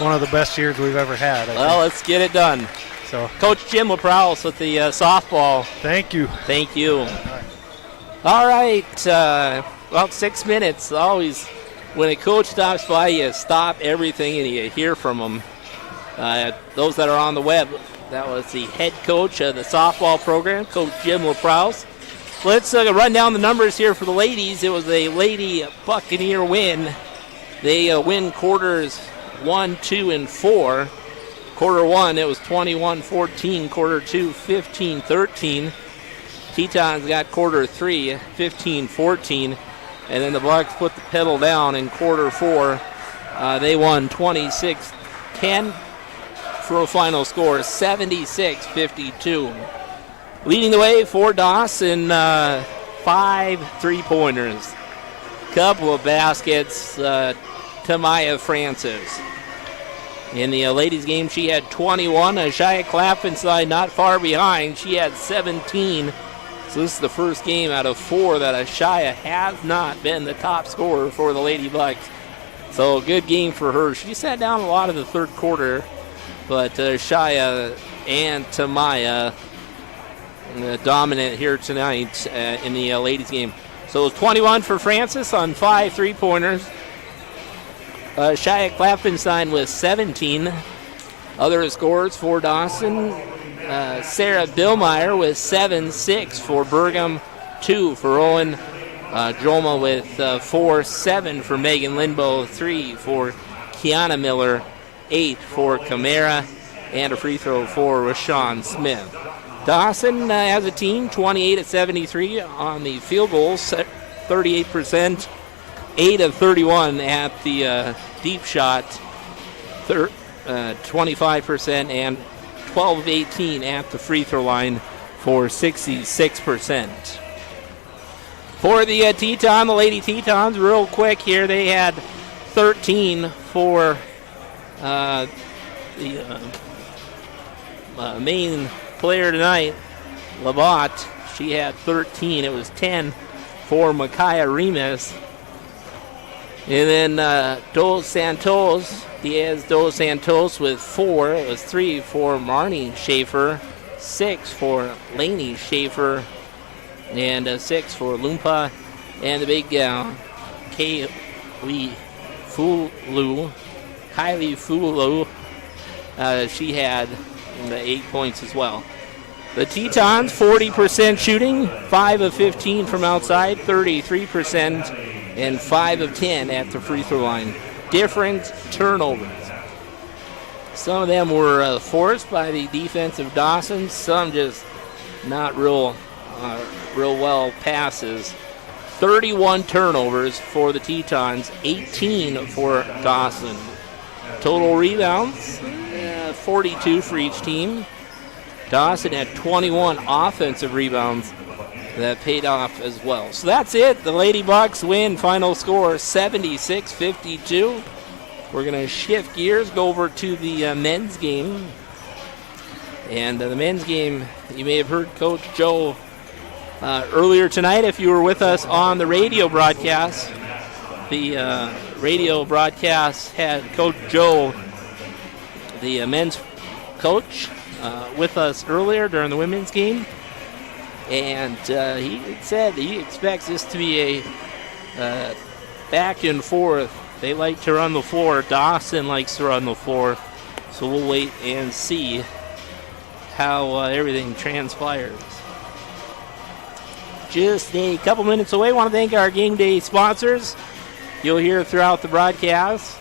one of the best years we've ever had. Well, let's get it done. So, Coach Jim LaProwse with the softball. thank you. Thank you. All right, about 6 minutes. Always, when a coach stops by, you stop everything and you hear from them. Those that are on the web, that was the head coach of the softball program, Coach Jim LaProwse. Let's run down the numbers here for the ladies. It was a Lady Buccaneer win. They win quarters 1, 2, and 4. Quarter 1, it was 21-14. Quarter 2, 15-13. Tetons got quarter 3, 15-14. And then the Bucks put the pedal down in quarter 4. They won 26-10 for a final score 76-52. Leading the way for Dawson, 5 3-pointers. Couple of baskets to Maya Francis. In the ladies' game, she had 21. Shia Clappenside not far behind. She had 17. So this is the first game out of 4 that Shia has not been the top scorer for the Lady Bucks. So good game for her. She sat down a lot of the third quarter, but Shia and Tamaya dominant here tonight in the ladies' game. So it was 21 for Francis on 5 3-pointers. Shia Clappenstein with 17. Other scores for Dawson. Sarah Billmeyer with 7-6 for Bergham, 2 for Owen. Joma with 4-7 for Megan Lindbow, 3 for Kiana Miller, 8 for Camara, and a free throw for Rashawn Smith. Dawson as a team, 28-73 on the field goals, 38%, 8 of 31 at the deep shot, 25%, and 12 of 18 at the free throw line for 66%. For the Teton, the Lady Tetons, real quick here, they had 13 for the main player tonight, Labat. She had 13. It was 10 for Micaiah Remus. And then Dos Santos, Diaz Dos Santos with 4. It was 3 for Marnie Schaefer, 6 for Lainey Schaefer, and 6 for Lumpa. And the big Kylie Fulu, she had 8 points as well. The Tetons, 40% shooting, 5 of 15 from outside, 33%, and 5 of 10 at the free throw line. Different turnovers. Some of them were forced by the defense of Dawson, some just not real well passes. 31 turnovers for the Tetons, 18 for Dawson. Total rebounds, 42 for each team. Dawson had 21 offensive rebounds that paid off as well. So that's it. The Lady Bucks win. Final score 76-52. We're going to shift gears, go over to the men's game. And the men's game, you may have heard Coach Joe earlier tonight if you were with us on the radio broadcast. The radio broadcast had Coach Joe, the men's coach, with us earlier during the women's game. And he said he expects this to be a back and forth. They like to run the floor. Dawson likes to run the floor. So we'll wait and see how everything transpires. Just a couple minutes away. I want to thank our game day sponsors. You'll hear throughout the broadcast.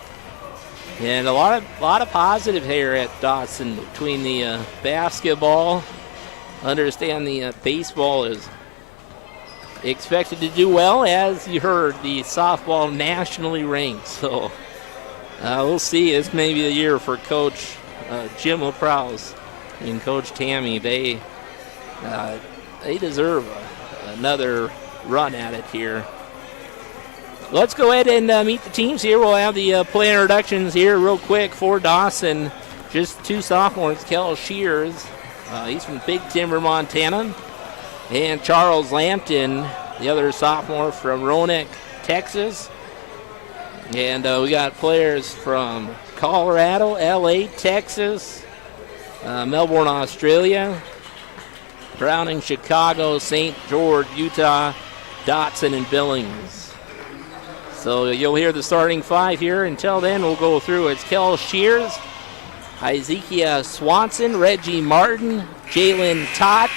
And a lot of positive here at Dawson between the basketball. Understand the baseball is expected to do well. As you heard, the softball nationally ranked. So we'll see. This may be the year for Coach Jim LaProwse and Coach Tammy. They deserve another run at it here. Let's go ahead and meet the teams here. We'll have the play introductions here real quick for Dawson. Just 2 sophomores, Kel Shears. He's from Big Timber, Montana. And Charles Lampton, the other sophomore from Roanoke, Texas. And we got players from Colorado, LA, Texas, Melbourne, Australia, Browning, Chicago, St. George, Utah, Dotson, and Billings. So you'll hear the starting five here. Until then, we'll go through. It's Kel Shears, Hezekiah Swanson, Reggie Martin, Jalen Tott,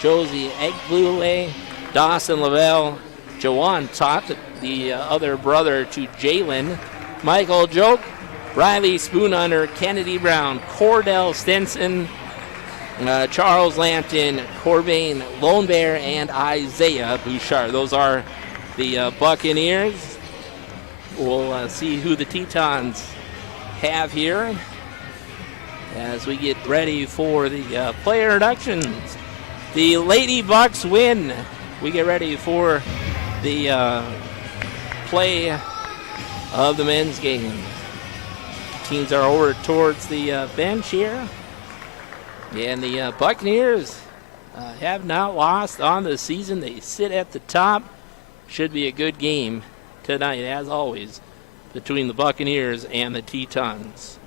Josie Egblule, Dawson Lavelle, Jawan Tott, the other brother to Jalen, Michael Joke, Riley Spoonhunter, Kennedy Brown, Cordell Stinson, Charles Lampton, Corbin Lone Bear, and Isaiah Bouchard. Those are the Buccaneers. We'll see who the Tetons have here as we get ready for the player introductions. The Lady Bucks win. We get ready for the play of the men's game. Teams are over towards the bench here. And the Buccaneers have not lost on the season. They sit at the top. Should be a good game tonight, as always, between the Buccaneers and the Tetons.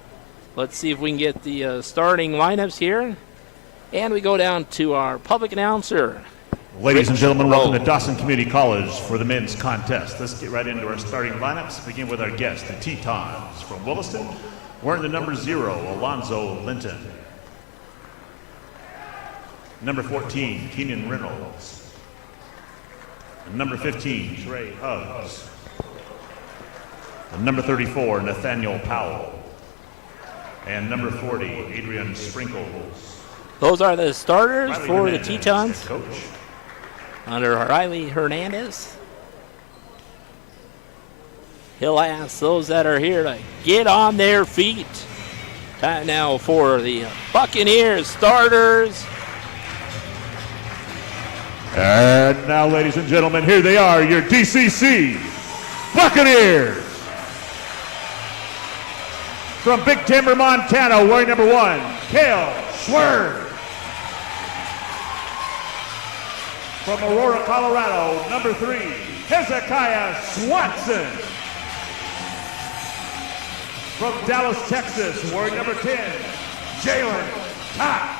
Let's see if we can get the starting lineups here. And we go down to our public announcer. Ladies and gentlemen, welcome to Dawson Community College for the men's contest. Let's get right into our starting lineups. Begin with our guest, the Tetons from Williston, wearing the number 0, Alonzo Linton. Number 14, Keenan Reynolds. And number 15, Trey Huggs. And number 34, Nathaniel Powell. And number 40, Adrian Sprinkles. Those are the starters Riley for Hernandez, the Tetons. coach. Under Riley Hernandez. He'll ask those that are here to get on their feet. Time now for the Buccaneers starters. And now, ladies and gentlemen, here they are, your DCC Buccaneers. From Big Timber, Montana, wearing number 1, Cale Schwer. From Aurora, Colorado, number 3, Hezekiah Swanson. From Dallas, Texas, wearing number 10, Jalen Tott.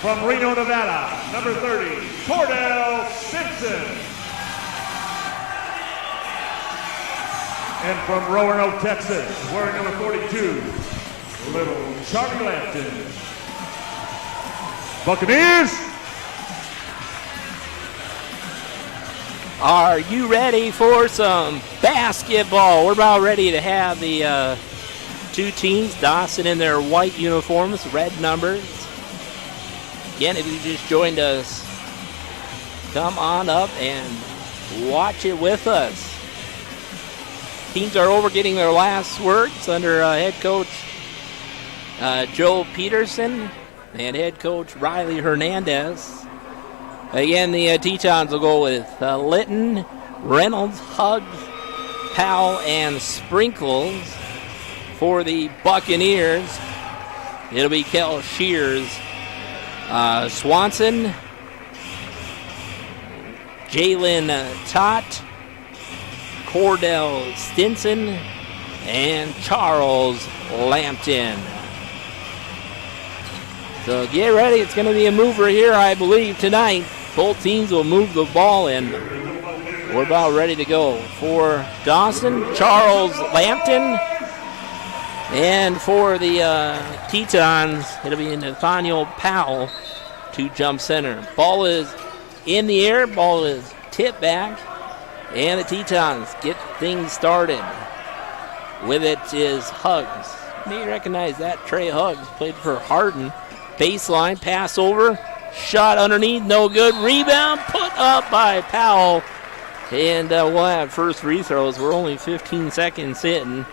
From Reno, Nevada, number 30, Cordell Stinson. And from Roanoke, Texas, wearing number 42, little Charlie Lampton. Buccaneers. Are you ready for some basketball? We're about ready to have the two teams, Dawson in their white uniforms, red numbers. Again, if you just joined us, come on up and watch it with us. Teams are over getting their last words under head coach Joe Peterson and head coach Riley Hernandez. Again, the Tetons will go with Litton, Reynolds, Huggs, Powell, and Sprinkles. For the Buccaneers, it'll be Kel Shears, Swanson, Jalen Tott, Cordell Stinson, and Charles Lampton. So get ready. It's going to be a mover here, I believe, tonight. Both teams will move the ball, and we're about ready to go. For Dawson, Charles Lampton. And for the Tetons, it'll be Nathaniel Powell to jump center. Ball is in the air. Ball is tipped back. And the Tetons get things started. With it is Huggs. You may recognize that. Trey Huggs played for Hardin. Baseline, pass over. Shot underneath, no good. Rebound put up by Powell. And we'll have first free throws. We're only 15 seconds in.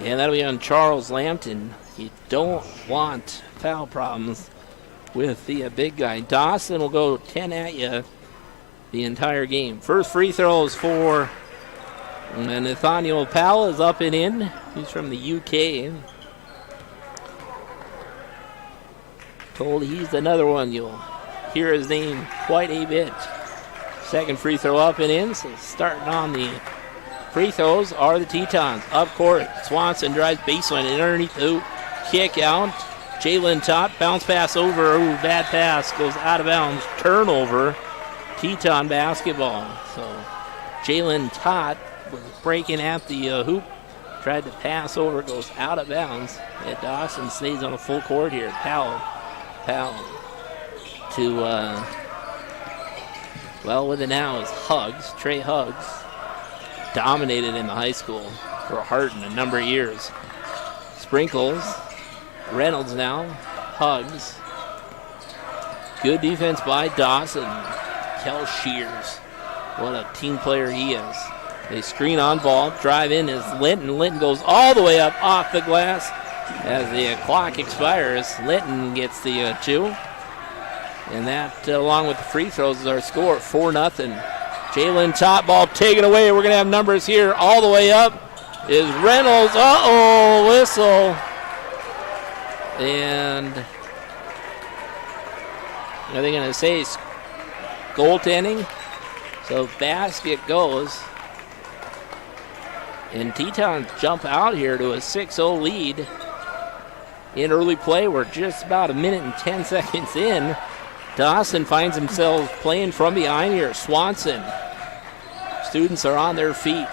And that'll be on Charles Lampton. You don't want foul problems with the big guy. Dawson will go 10 at you the entire game. First free throws for Nathaniel Powell is up and in. He's from the UK. Told he's another one. You'll hear his name quite a bit. Second free throw up and in. So starting on the free throws are the Tetons. Up court, Swanson drives baseline and underneath the hoop. Kick out. Jalen Todd, bounce pass over. Ooh, bad pass, goes out of bounds. Turnover, Teton basketball. So Jalen Todd was breaking at the hoop. Tried to pass over, goes out of bounds. And Dawson stays on the full court here. Powell to, with it now is Huggs. Trey Huggs dominated in the high school for Hardin a number of years. Sprinkles. Reynolds now. Huggs. Good defense by Dawson. Kel Shears. What a team player he is. They screen on ball. Drive in is Linton. Linton goes all the way up off the glass. As the clock expires, Linton gets the 2. And that, along with the free throws, is our score, 4-0. Jalen top ball taken away. We're going to have numbers here all the way up. Is Reynolds. Uh-oh, whistle. And are they going to say goaltending? So basket goes. And Tetons jump out here to a 6-0 lead in early play. We're just about a minute and 10 seconds in. Dawson finds himself playing from behind here. Swanson. Students are on their feet.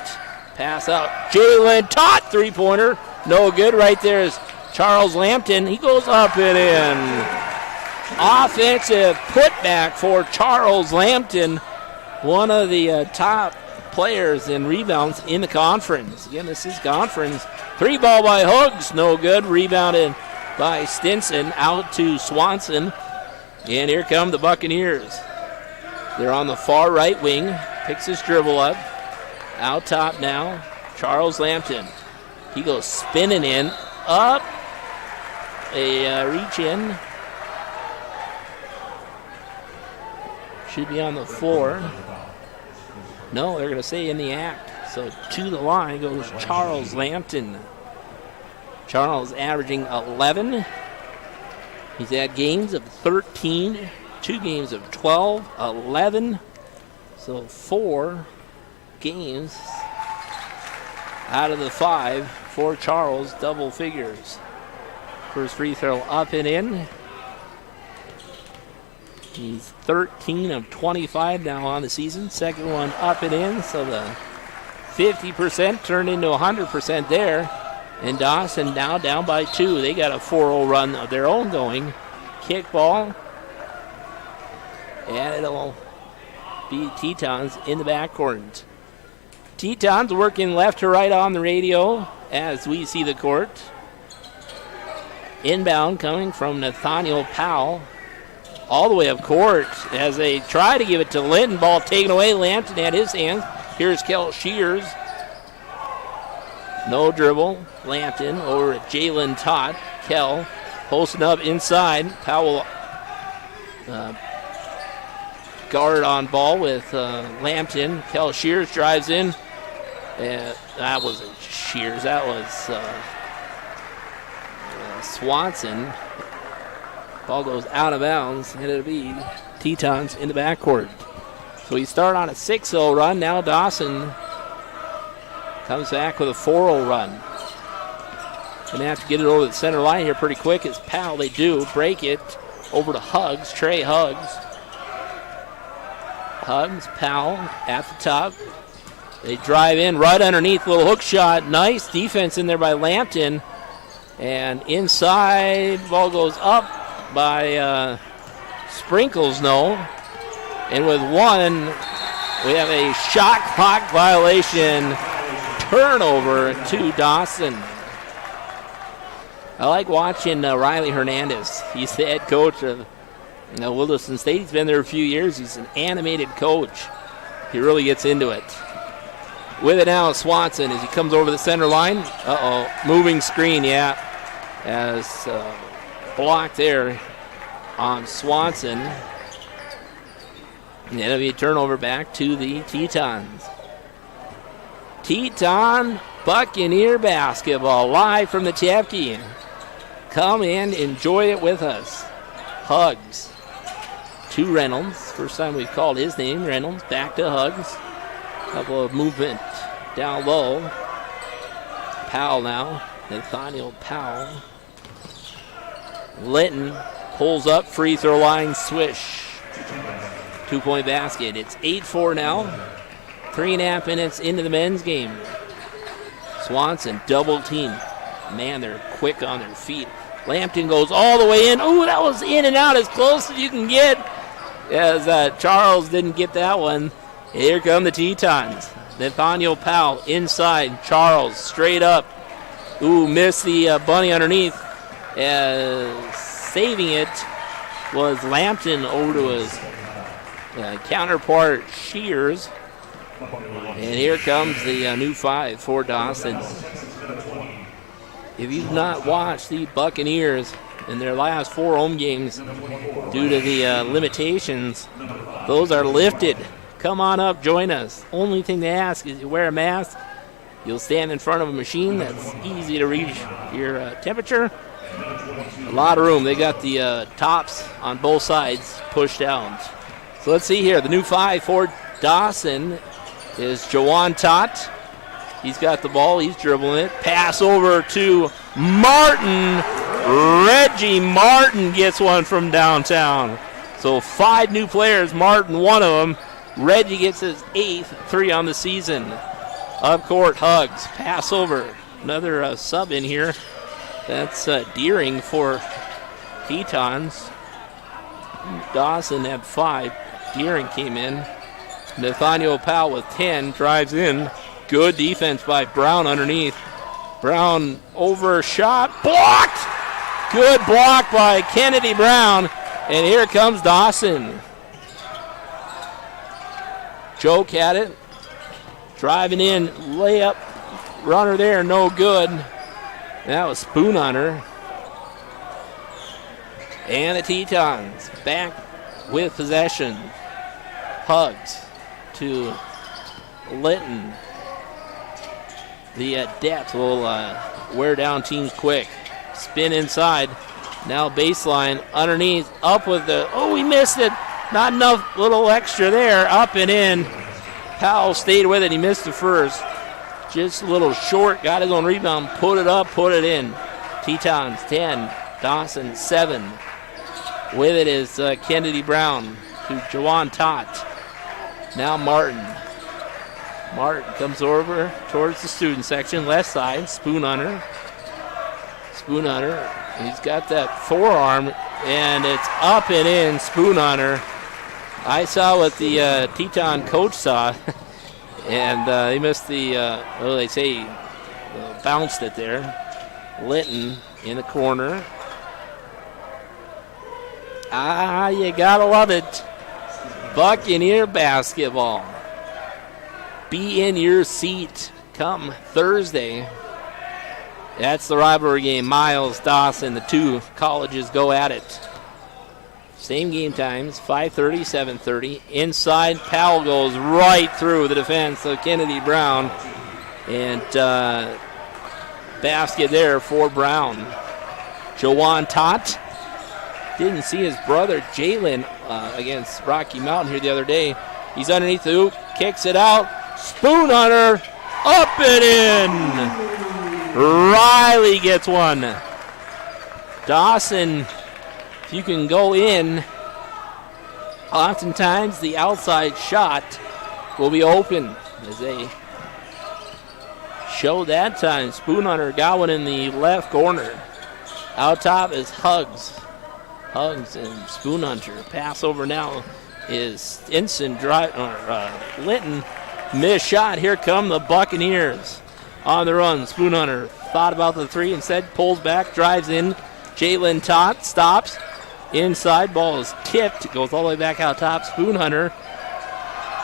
Pass out. Jalen Todd, three-pointer. No good. Right there is Charles Lampton. He goes up and in. Offensive putback for Charles Lampton, one of the top players in rebounds in the conference. Again, this is conference. 3-ball by Huggs. No good. Rebounded by Stinson. Out to Swanson. And here come the Buccaneers. They're on the far right wing. Picks his dribble up. Out top now, Charles Lampton. He goes spinning in. Up. A reach in. Should be on the floor. No, they're going to say in the act. So to the line goes Charles Lampton. Charles averaging 11. He's had games of 13, 2 games of 12, 11. So 4 games out of the 5 for Charles, double figures. First free throw up and in. He's 13 of 25 now on the season. Second one up and in, so the 50% turned into 100% there. And Dawson now down by 2. They got a 4-0 run of their own going. Kick ball. And it'll be Tetons in the backcourt. Tetons working left to right on the radio as we see the court. Inbound coming from Nathaniel Powell. All the way up court as they try to give it to Linton. Ball taken away. Lampton at his hands. Here's Kel Shears. No dribble. Lampton over at Jalen Todd. Kel posting up inside. Powell guard on ball with Lampton. Kel Shears drives in. That wasn't Shears. That was Swanson. Ball goes out of bounds, and it'll be Tetons in the backcourt. So we start on a 6-0 run. Now Dawson comes back with a 4-0 run. Going to have to get it over the center line here pretty quick as Powell, they do. Break it over to Huggs, Trey Huggs. Huggs, Powell at the top. They drive in right underneath, little hook shot. Nice defense in there by Lampton. And inside, ball goes up by Sprinkles, no. And with one, we have a shot clock violation. Turnover to Dawson. I like watching Riley Hernandez. He's the head coach of Williston State. He's been there a few years. He's an animated coach. He really gets into it. With it now, Swanson as he comes over the center line. Uh-oh, moving screen, yeah. As blocked there on Swanson. And it'll be a turnover back to the Tetons. Teton Buccaneer basketball live from the Tepke. Come and enjoy it with us. Huggs to Reynolds. First time we've called his name, Reynolds. Back to Huggs. Couple of movement down low. Powell now. Nathaniel Powell. Linton pulls up, free throw line, swish. 2-point basket. It's 8-4 now. 3.5 minutes into the men's game. Swanson double team. Man, they're quick on their feet. Lampton goes all the way in. Ooh, that was in and out as close as you can get. As Charles didn't get that one. Here come the Tetons. Nathaniel Powell inside. Charles straight up. Ooh, missed the bunny underneath. Saving it was Lampton over to his counterpart Shears. And here comes the new 5 for Dawson. If you've not watched the Buccaneers in their last 4 home games due to the limitations, those are lifted. Come on up, join us. Only thing they ask is you wear a mask. You'll stand in front of a machine that's easy to reach your temperature. A lot of room. They got the tops on both sides pushed out. So let's see here. The new 5 for Dawson is Jawan Tott. He's got the ball. He's dribbling it. Pass over to Martin. Reggie Martin gets one from downtown. So 5 new players. Martin, one of them. Reggie gets his 8th 3 on the season. Up court, Hugs. Pass over. Another sub in here. That's Deering for Tetons. Dawson had 5. Deering came in. Nathaniel Powell with 10. Drives in. Good defense by Brown underneath. Brown overshot. Blocked! Good block by Kennedy Brown. And here comes Dawson. Joke had it. Driving in. Layup. Runner there. No good. That was Spoon on her. And the Tetons back with possession. Hugs to Linton. The depth will wear down teams quick. Spin inside. Now baseline underneath. Up with the, oh, we missed it. Not enough, little extra there. Up and in. Powell stayed with it. He missed the first. Just a little short. Got his own rebound. Put it up, put it in. Tetons 10. Dawson 7. With it is Kennedy Brown to Jawan Tott. Now Martin. Martin comes over towards the student section, left side. Spoon on her. Spoon on her. He's got that forearm, and it's up and in. Spoon on her. I saw what the Teton coach saw, and they missed the, they say bounced it there. Linton in the corner. You gotta love it. Buccaneer basketball. Be in your seat come Thursday. That's the rivalry game. Miles, Dawson, the 2 colleges go at it. Same game times, 5:30, 7:30. Inside, Powell goes right through the defense of Kennedy Brown. And basket there for Brown. Jawan Tott. Didn't see his brother Jalen against Rocky Mountain here the other day. He's underneath the hoop, kicks it out. Spoon on her, up and in. Riley gets one. Dawson, if you can go in, oftentimes the outside shot will be open. As they show that time, Spoon on her got one in the left corner. Out top is Hugs. Hugs and Spoon Hunter. Pass over now is Stinson Linton. Missed shot. Here come the Buccaneers on the run. Spoon Hunter thought about the 3, instead pulls back, drives in. Jalen Tott stops. Inside, ball is tipped. Goes all the way back out top. Spoon Hunter.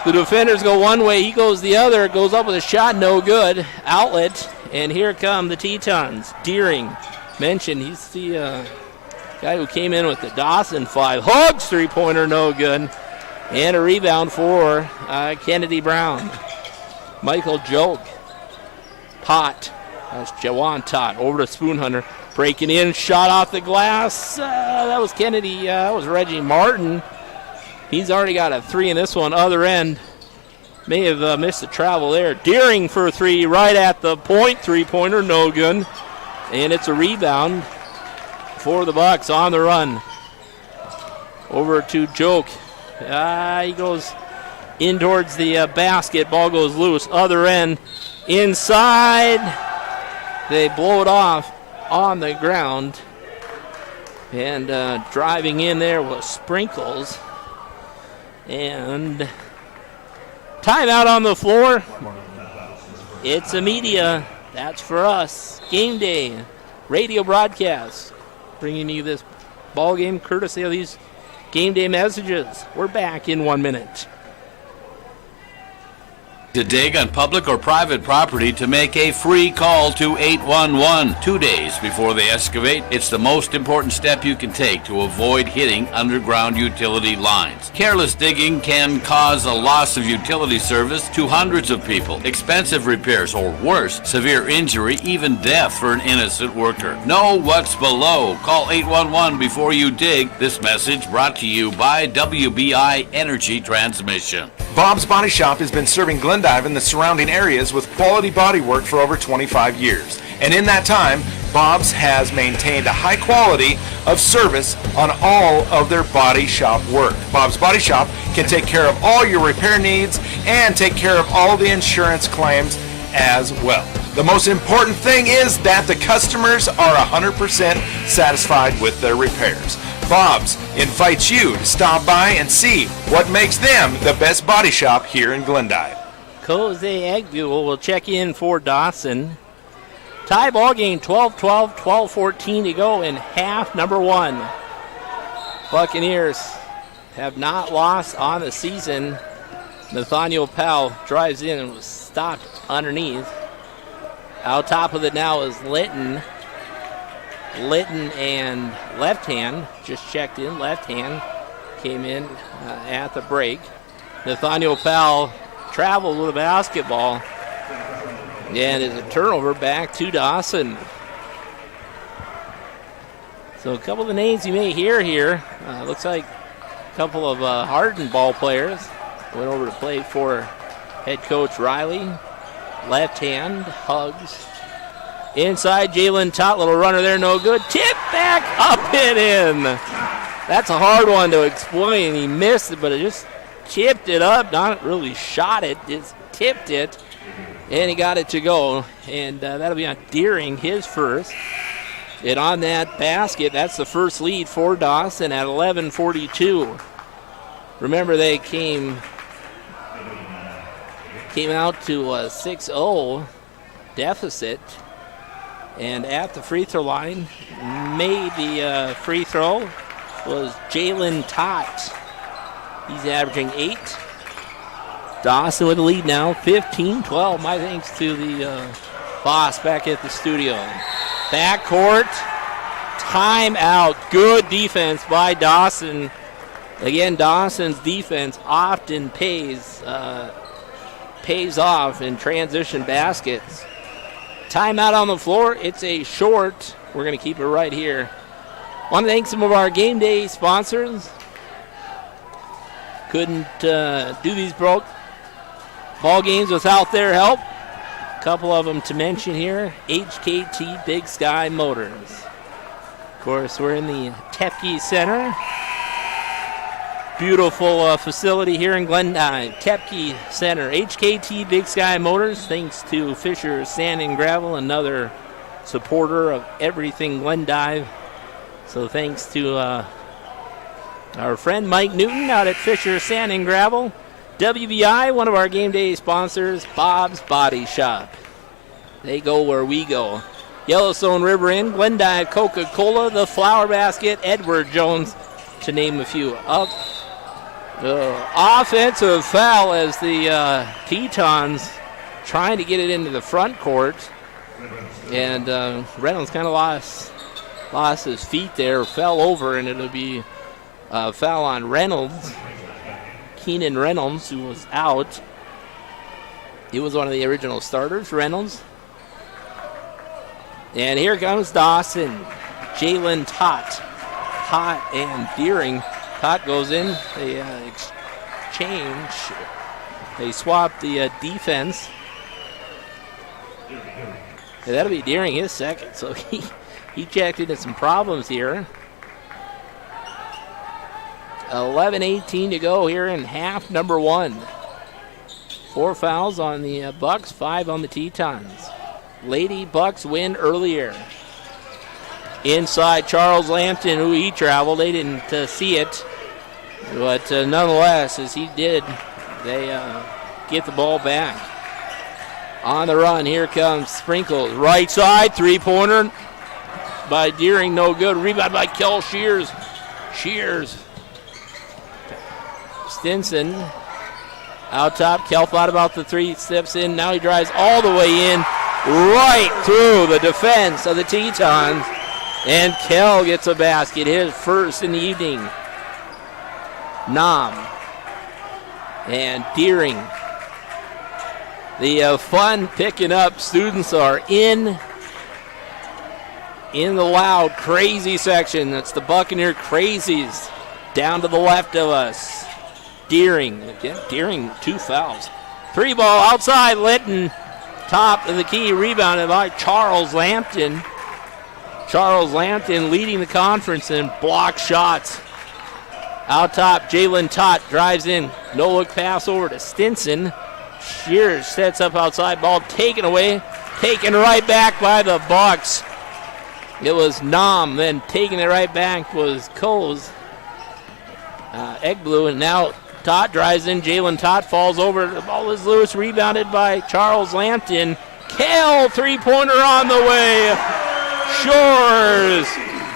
The defenders go one way. He goes the other. Goes up with a shot. No good. Outlet. And here come the Tetons. Deering mentioned. He's the guy who came in with the Dawson 5. Hugs 3-pointer. No good. And a rebound for Kennedy Brown. Michael Joke. Tott. That's Jawan Tott. Over to Spoon Hunter. Breaking in. Shot off the glass. That was Kennedy. That was Reggie Martin. He's already got a 3 in this one. Other end. May have missed the travel there. Deering for three, right at the point. Three-pointer, no good. And it's a rebound for the Bucks on the run. Over to Joke. He goes in towards the basket. Ball goes loose. Other end. Inside. They blow it off on the ground. And driving in there was Sprinkles. And timeout on the floor. It's a media. That's for us. Game day radio broadcast. Bringing you this ball game courtesy of these game day messages. We're back in 1 minute. To dig on public or private property, to make a free call to 811 2 days before they excavate. It's the most important step you can take to avoid hitting underground utility lines. Careless digging can cause a loss of utility service to hundreds of people, expensive repairs, or worse, severe injury, even death for an innocent worker. Know what's below. Call 811 before you dig. This message brought to you by WBI Energy Transmission. Bob's Body Shop has been serving Glendive and the surrounding areas with quality body work for over 25 years. And in that time, Bob's has maintained a high quality of service on all of their body shop work. Bob's Body Shop can take care of all your repair needs and take care of all the insurance claims as well. The most important thing is that the customers are 100% satisfied with their repairs. Bob's invites you to stop by and see what makes them the best body shop here in Glendive. Jose Agbuel will check in for Dawson. Tie ball game, 12-12, 12-14 to go in half number one. Buccaneers have not lost on the season. Nathaniel Powell drives in and was stopped underneath. Out top of it now is Litton. Litton and left hand just checked in. Left hand came in at the break. Nathaniel Powell traveled with a basketball. And it's a turnover back to Dawson. So a couple of the names you may hear here. Looks like a couple of hardened ball players went over to play for head coach Riley. Left hand, Hugs. Inside, Jalen Tott, little runner there, no good. Tip back, up and in. That's a hard one to explain. He missed it, but it just chipped it up. Not really shot it, just tipped it. And he got it to go. And that'll be on Deering, his first. And on that basket, that's the first lead for Dawson at 11:42. Remember, they came out to a 6-0 deficit. And at the free throw line, made the free throw was Jalen Tott. He's averaging 8. Dawson with the lead now, 15-12. My thanks to the boss back at the studio. Backcourt, timeout. Good defense by Dawson. Again, Dawson's defense often pays off in transition baskets. Timeout on the floor. It's a short. We're going to keep it right here. Want to thank some of our game day sponsors. Couldn't do these ball games without their help. A couple of them to mention here. HKT Big Sky Motors. Of course, we're in the Tepke Center. Beautiful facility here in Glendive. Tepke Center. HKT Big Sky Motors, thanks to Fisher Sand and Gravel, another supporter of everything Glendive. So thanks to our friend Mike Newton out at Fisher Sand and Gravel. WBI, one of our game day sponsors, Bob's Body Shop. They go where we go. Yellowstone River Inn, Glendive Coca-Cola, The Flower Basket, Edward Jones, to name a few. Up. Offensive foul as the Tetons trying to get it into the front court. And Reynolds kind of lost his feet there, fell over, and it'll be a foul on Reynolds. Keenan Reynolds, who was out. He was one of the original starters, Reynolds. And here comes Dawson. Jalen Tott. Tott and Deering. Tott goes in. They exchange. They swapped the defense. And that'll be Deering his second, so he checked into some problems here. 11:18 to go here in half number 1. 4 fouls on the Bucks, 5 on the Tetons. Lady Bucks win earlier. Inside, Charles Lampton, who he traveled. They didn't see it. But nonetheless, as he did, they get the ball back. On the run, here comes Sprinkles. Right side, three-pointer by Deering, no good. Rebound by Kel Shears. Stinson out top. Kel thought about the three, steps in. Now he drives all the way in, right through the defense of the Tetons. And Kel gets a basket, his first in the evening. Nam and Deering. The fun picking up. Students are in the loud, crazy section. That's the Buccaneer Crazies down to the left of us. Deering, again, Deering, 2 fouls. 3 ball outside, Litton, top of the key, rebounded by Charles Lampton. Charles Lampton leading the conference in block shots. Out top, Jalen Tott drives in, no-look pass over to Stinson. Shears sets up outside, ball taken away, taken right back by the Bucks. It was Nam, then taking it right back was Coles. Eggblew, and now Tott drives in. Jalen Tott falls over. The ball is loose, rebounded by Charles Lampton. Kale, three-pointer on the way. Shores.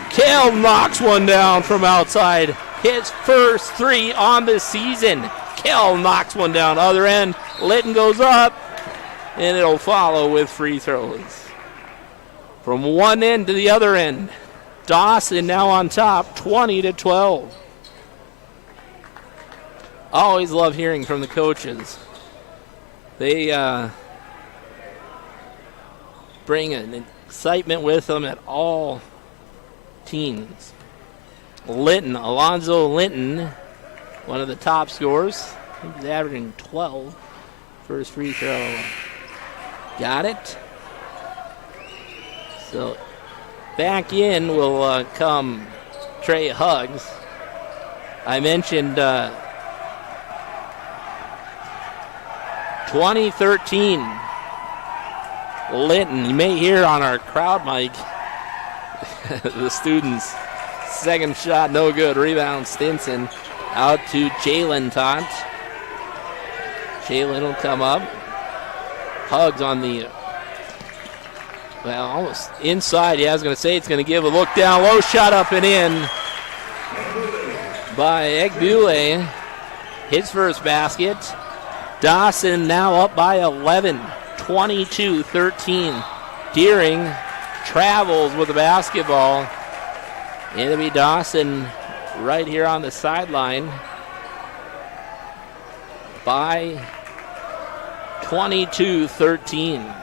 Kale knocks one down from outside. His first 3 on the season. Kale knocks one down. Other end, Litton goes up, and it'll follow with free throws. From one end to the other end, Dawson now on top, 20-12. Always love hearing from the coaches. They bring an excitement with them at all teams. Alonzo Linton, one of the top scorers. He's averaging 12. First free throw. Got it. So back in will come Trey Huggs. I mentioned 2013. Linton, you may hear on our crowd mic the students. Second shot, no good. Rebound, Stinson. Out to Jalen Tott. Jalen will come up. Huggs on the, almost inside. Yeah, I was going to say it's going to give a look down. Low shot up and in by Egbule. His first basket. Dawson now up by 11. 22-13. Deering travels with the basketball. And it'll be Dawson right here on the sideline by 22-13.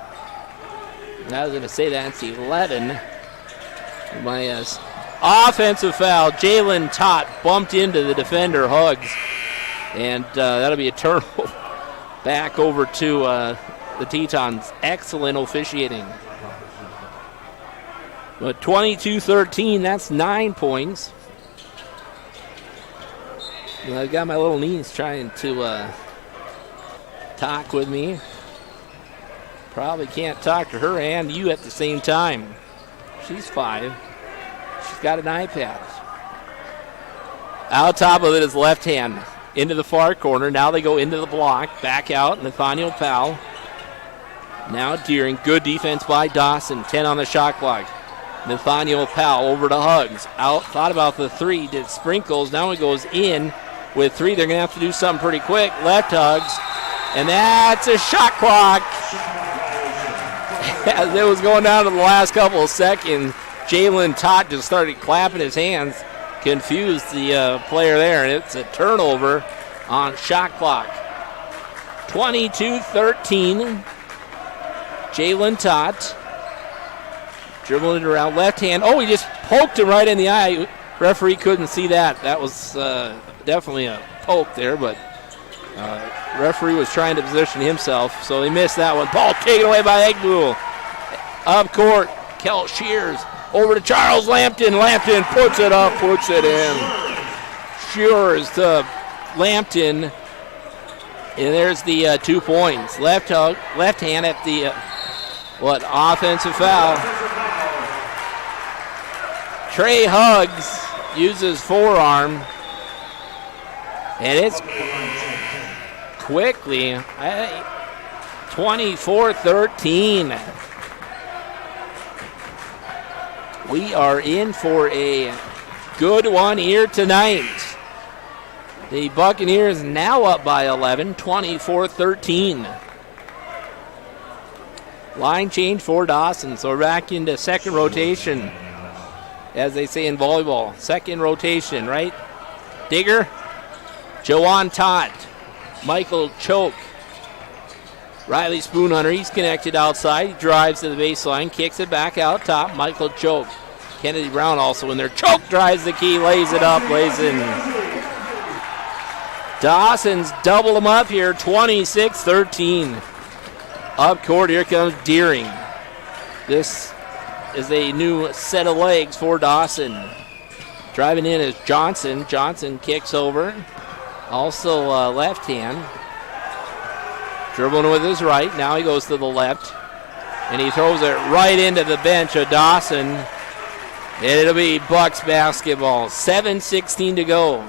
I was going to say that's 11. My offensive foul. Jalen Tott bumped into the defender, Huggs. And that'll be a turnover back over to the Tetons. Excellent officiating. But 22-13, that's 9 points. Well, I've got my little niece trying to talk with me. Probably can't talk to her and you at the same time. She's 5. She's got an iPad. Out top of it is left hand. Into the far corner. Now they go into the block. Back out. Nathaniel Powell. Now Deering. Good defense by Dawson. 10 on the shot clock. Nathaniel Powell over to Huggs. Out. Thought about the 3. Did Sprinkles. Now he goes in with 3. They're going to have to do something pretty quick. Left Huggs. And that's a shot clock. As it was going down to the last couple of seconds, Jalen Tott just started clapping his hands. Confused the player there, and it's a turnover on shot clock. 22-13. Jalen Tott dribbling it around left hand. Oh, he just poked him right in the eye. Referee couldn't see that. That was definitely a poke there, but Referee was trying to position himself, so he missed that one. Ball taken away by Egbu. Up court, Kel Shears over to Charles Lampton. Lampton puts it up, puts it in. Shears to Lampton. And there's the 2 points. Left hand at the offensive foul. Trey Huggs uses forearm. And it's quickly 24-13. We are in for a good one here tonight. The Buccaneers now up by 11, 24-13. Line change for Dawson, so we're back into second rotation, as they say in volleyball. Second rotation, right? Digger, Joanne Tott, Michael Choke, Riley Spoonhunter, he's connected outside. He drives to the baseline, kicks it back out top. Michael Choke. Kennedy Brown also in there. Choke drives the key, lays it up, lays in. Dawson's double them up here, 26-13. Up court, here comes Deering. This is a new set of legs for Dawson. Driving in is Johnson. Johnson kicks over. Also left hand. Dribbling with his right. Now he goes to the left. And he throws it right into the bench of Dawson. And it'll be Bucks basketball. 7:16 to go.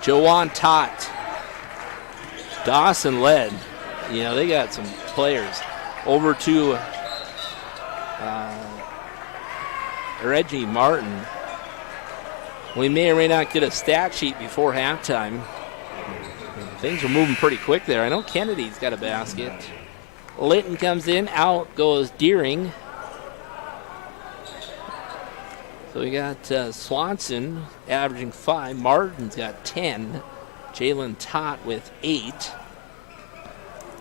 Joanne Tott. Dawson led. You know, they got some players. Over to Reggie Martin. We may or may not get a stat sheet before halftime. Things are moving pretty quick there. I know Kennedy's got a basket. Litton comes in. Out goes Deering. So we got Swanson averaging 5. Martin's got 10. Jalen Tott with 8.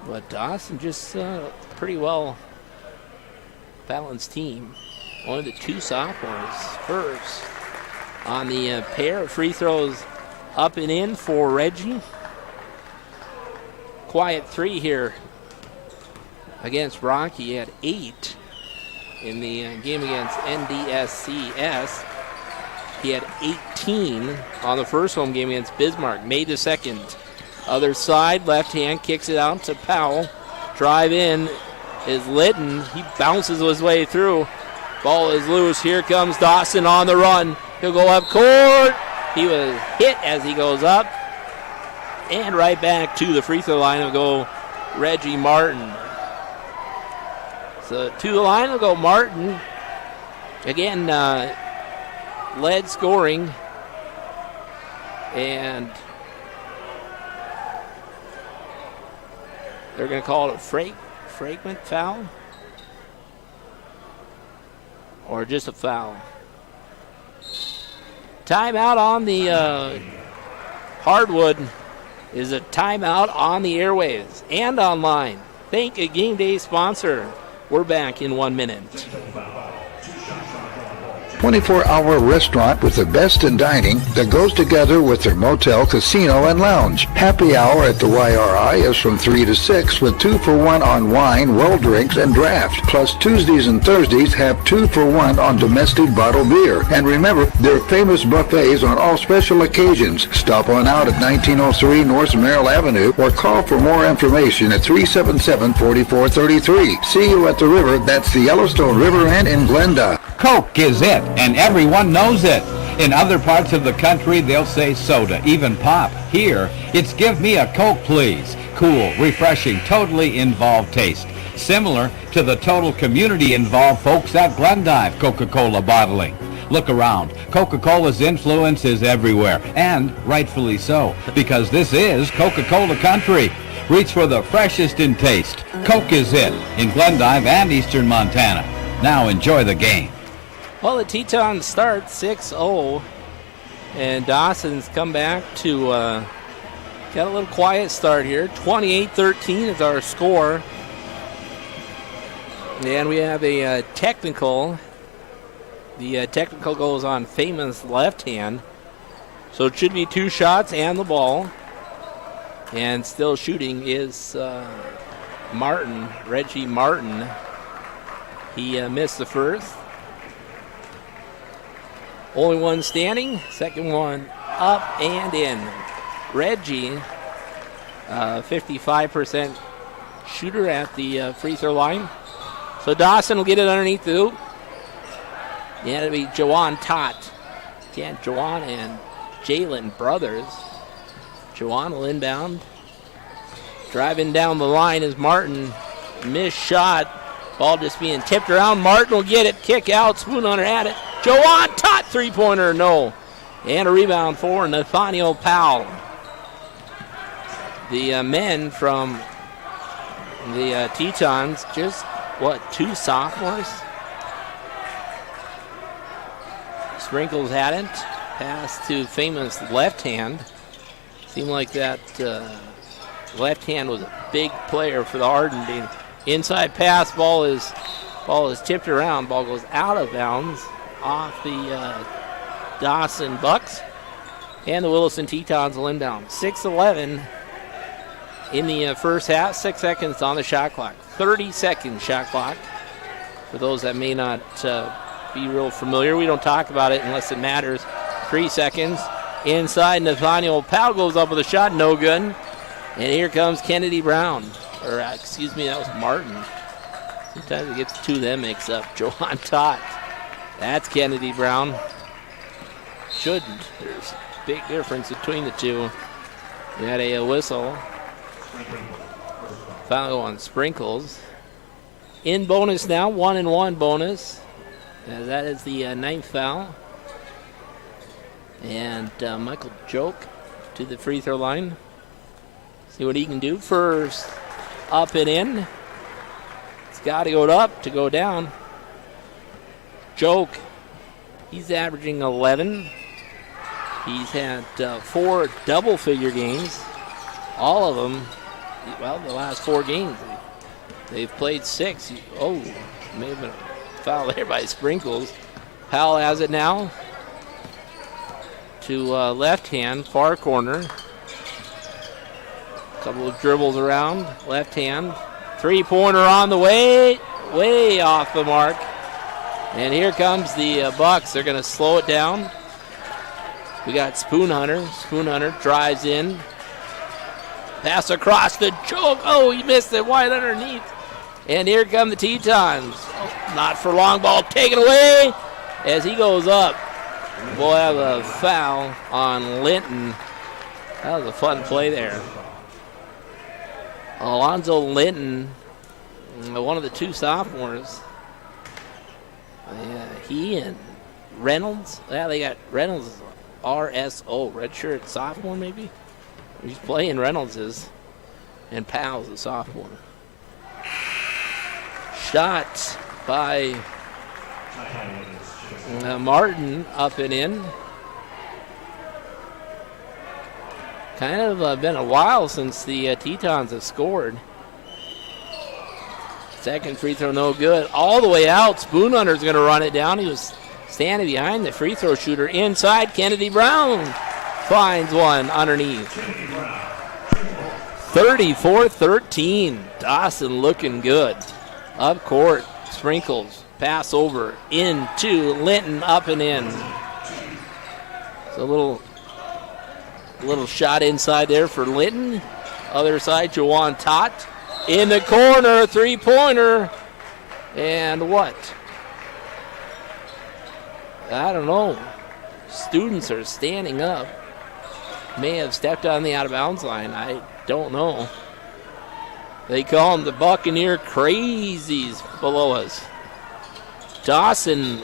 But Dawson just pretty well balanced team. One of the 2 sophomores first. On the pair of free throws up and in for Reggie. Quiet 3 here against Rocky. He had 8 in the game against NDSCS. He had 18 on the first home game against Bismarck, May the 2nd. Other side, left hand, kicks it out to Powell. Drive in is Litton. He bounces his way through. Ball is loose. Here comes Dawson on the run. He'll go up court. He was hit as he goes up. And right back to the free throw line will go Reggie Martin. So to the line will go Martin. Again, led scoring. And they're going to call it a fragrant foul. Or just a foul. Timeout on the hardwood is a timeout on the airwaves and online. Thank a game day sponsor. We're back in 1 minute. 24-hour restaurant with the best in dining that goes together with their motel, casino, and lounge. Happy hour at the YRI is from 3 to 6 with 2 for 1 on wine, well drinks, and draft. Plus Tuesdays and Thursdays have 2 for 1 on domestic bottled beer. And remember, their famous buffets on all special occasions. Stop on out at 1903 North Merrill Avenue or call for more information at 377-4433. See you at the river. That's the Yellowstone River and in Glenda. Coke is it, and everyone knows it. In other parts of the country, they'll say soda, even pop. Here, it's give me a Coke, please. Cool, refreshing, totally involved taste. Similar to the total community-involved folks at Glendive Coca-Cola bottling. Look around. Coca-Cola's influence is everywhere, and rightfully so, because this is Coca-Cola country. Reach for the freshest in taste. Coke is it, in Glendive and eastern Montana. Now enjoy the game. Well, the Tetons start 6-0, and Dawson's come back to got a little quiet start here. 28-13 is our score. And we have a technical. The technical goes on Famous left hand. So it should be 2 shots and the ball. And still shooting is Martin, Reggie Martin. He missed the first. Only one standing, second one up and in. Reggie, 55% shooter at the free throw line. So Dawson will get it underneath the hoop. Yeah, it'll be Jawan Tott. Yeah, Jawan and Jalen brothers. Jawan will inbound. Driving down the line is Martin. Missed shot. Ball just being tipped around. Martin will get it. Kick out. Spoon Hunter at it. Jawan Tott, three-pointer, no. And a rebound for Nathaniel Powell. The men from the Tetons, just, 2 sophomores? Sprinkles hadn't. Pass to famous left hand. Seemed like that left hand was a big player for the Ardentine. Inside pass, ball is tipped around. Ball goes out of bounds off the Dawson Bucks. And the Williston Tetons will inbound. 6-11 in the first half. 6 seconds on the shot clock. 30-second shot clock. For those that may not be real familiar, we don't talk about it unless it matters. 3 seconds. Inside, Nathaniel Powell goes up with a shot. No good. And here comes Kennedy Brown. Or, excuse me, that was Martin. Sometimes it gets the two of them mixed up. Johan Tott. That's Kennedy Brown. Shouldn't. There's a big difference between the two. We had a whistle. Foul on Sprinkles. In bonus now, 1-and-1 bonus. That is the 9th foul. And Michael Joke to the free throw line. See what he can do. First, up and in. It's got to go up to go down. Joke, he's averaging 11. He's had 4 double-figure games. All of them, well, the last 4 games. They've played 6. Oh, may have been a foul there by Sprinkles. Powell has it now. To left hand, far corner. Couple of dribbles around, left hand. 3-pointer on the way, way off the mark. And here comes the Bucks. They're going to slow it down. We got Spoon Hunter. Spoon Hunter drives in. Pass across the Joke. Oh, he missed it wide underneath. And here come the Tetons. Oh, not for long. Ball taken away as he goes up. We'll have a foul on Linton. That was a fun play there. Alonzo Linton, one of the 2 sophomores. He and Reynolds. Yeah, they got Reynolds RSO, redshirt sophomore maybe. He's playing Reynolds and Powell's a sophomore. Shot by Martin up and in. Kind of been a while since the Tetons have scored. Second free throw, no good. All the way out, Spoon Hunter's going to run it down. He was standing behind the free throw shooter. Inside, Kennedy Brown finds one underneath. 34-13. Dawson looking good. Up court, Sprinkles. Pass over into Linton, up and in. It's a little shot inside there for Linton. Other side, Jawan Tott. In the corner, 3-pointer. And what? I don't know. Students are standing up. May have stepped on the out-of-bounds line. I don't know. They call them the Buccaneer Crazies below us. Dawson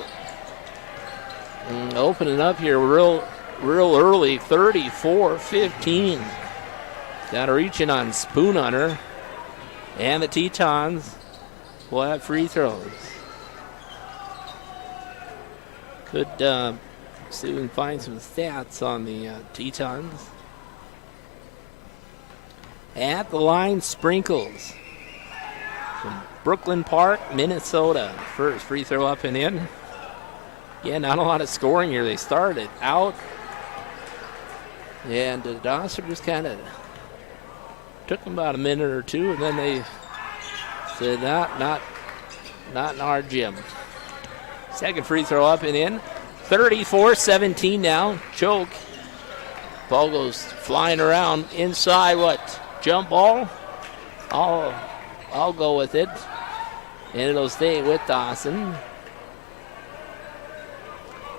opening up here real early, 34-15. Got to reach in on Spoon Hunter. And the Tetons will have free throws. Could see if we can find some stats on the Tetons. At the line, Sprinkles from Brooklyn Park, Minnesota. First free throw up and in. Yeah, not a lot of scoring here. They started out And Dawson just kind of took them about a minute or two, and then they said, not in our gym. Second free throw up and in. 34-17 now. Choke. Ball goes flying around inside. What? Jump ball? I'll go with it. And it'll stay with Dawson.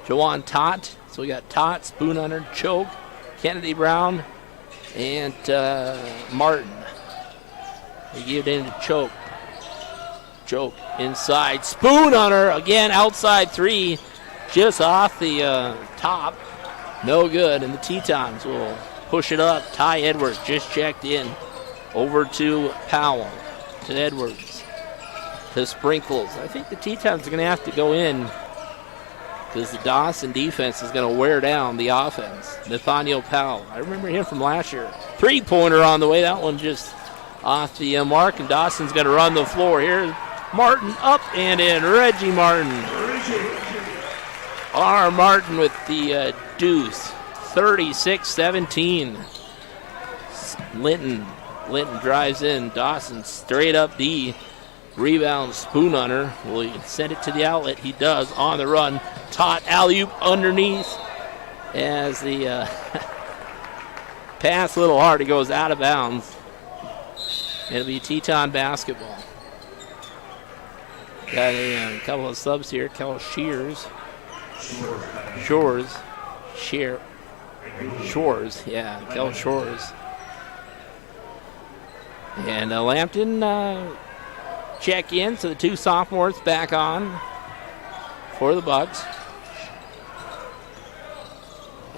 Jawan Tot. So we got Tot, Spoon Hunter, Choke, Kennedy Brown, and Martin. They give it into Choke. Choke inside. Spoon Hunter again outside three. Just off the top. No good. And the Tetons will push it up. Ty Edwards just checked in. Over to Powell. To Edwards. To Sprinkles. I think the Tetons are going to have to go in because the Dawson defense is going to wear down the offense. Nathaniel Powell. I remember him from last year. Three-pointer on the way. That one just off the mark. And Dawson's going to run the floor here. Martin up and in. Reggie Martin. R. Martin with the deuce. 36-17. Linton drives in. Dawson straight up D. Rebound Spoon Hunter. Will he send it to the outlet? He does on the run. Tot alley-oop underneath as the pass a little hard. It goes out of bounds. It'll be Teton basketball. Got a couple of subs here. Kel Shores, yeah, Kel Shores. And Lambton check in, so the two sophomores back on for the Bucks.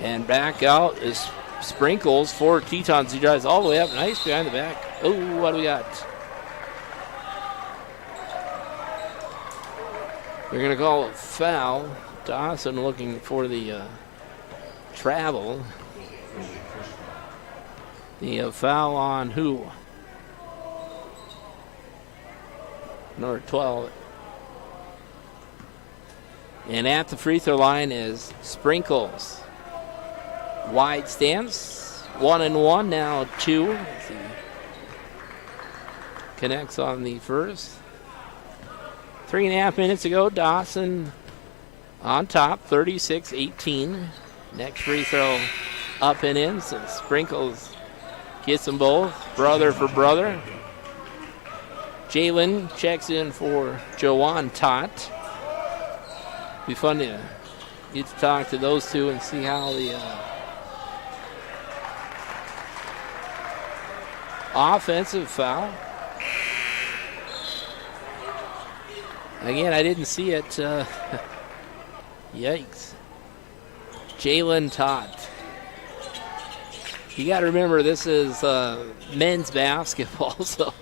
And back out is Sprinkles for Tetons. He drives all the way up, nice behind the back. Oh, what do we got? They're going to call it foul. Dawson looking for the travel. The foul on who? Number 12. And at the free throw line is Sprinkles. Wide stance. 1-1, now 2. Connects on the first. 3.5 minutes ago, Dawson on top, 36-18. Next free throw up and in, so Sprinkles gets them both, brother for brother. Jalen checks in for Jawan Tot. Be fun to get to talk to those two and see how the offensive foul. Again, I didn't see it. Yikes. Jalen Tot. You got to remember, this is men's basketball, so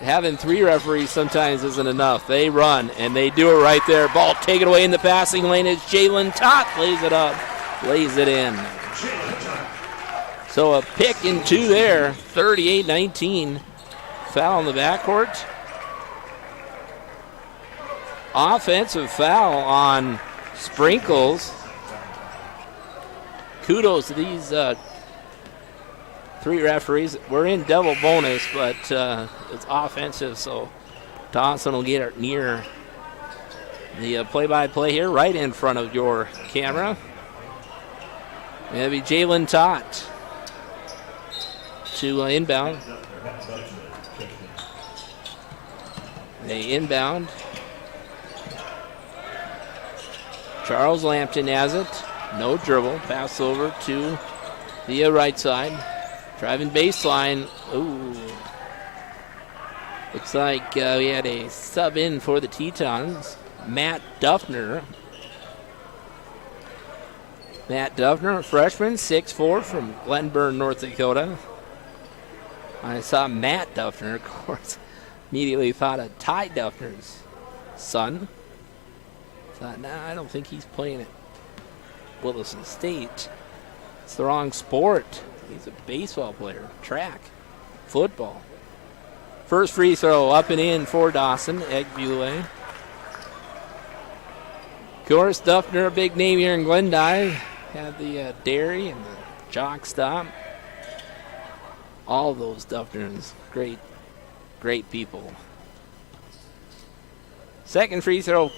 having three referees sometimes isn't enough. They run, and they do it right there. Ball taken away in the passing lane as Jalen Tot lays it up, lays it in. So a pick and two there, 38-19. Foul in the backcourt. Offensive foul on Sprinkles. Kudos to these three referees. We're in double bonus, but it's offensive, so Dawson will get it near the play-by-play here, right in front of your camera. It'll be Jalen Tot to inbound. They inbound. Charles Lambton has it. No dribble. Pass over to the right side. Driving baseline. Ooh. Looks like we had a sub in for the Tetons. Matt Duffner. Matt Duffner, a freshman, 6'4", from Glenburn, North Dakota. I saw Matt Duffner, of course. Immediately thought of Ty Duffner's son. Thought, nah, I don't think he's playing at Williston State. It's the wrong sport. He's a baseball player. Track. Football. First free throw up and in for Dawson. Egbule. Of course, Duffner, a big name here in Glendive. Had the dairy and the Jock Stop. All those Duffners, great people. Second free throw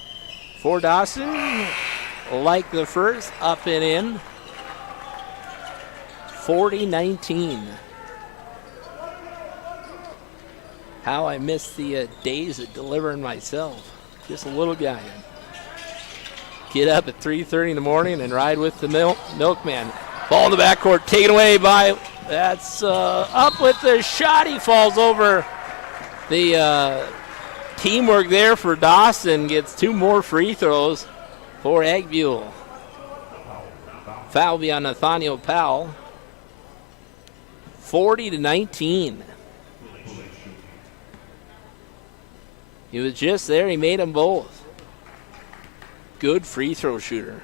for Dawson. Like the first, up and in. 40-19. How I miss the days of delivering myself. Just a little guy. Get up at 3:30 in the morning and ride with the milkman. Ball in the backcourt, taken away by, that's up with the shot. He falls over. The teamwork there for Dawson gets 2 more free throws for Eggbuell. Foul will be on Nathaniel Powell. 40-19. He was just there. He made them both. Good free throw shooter.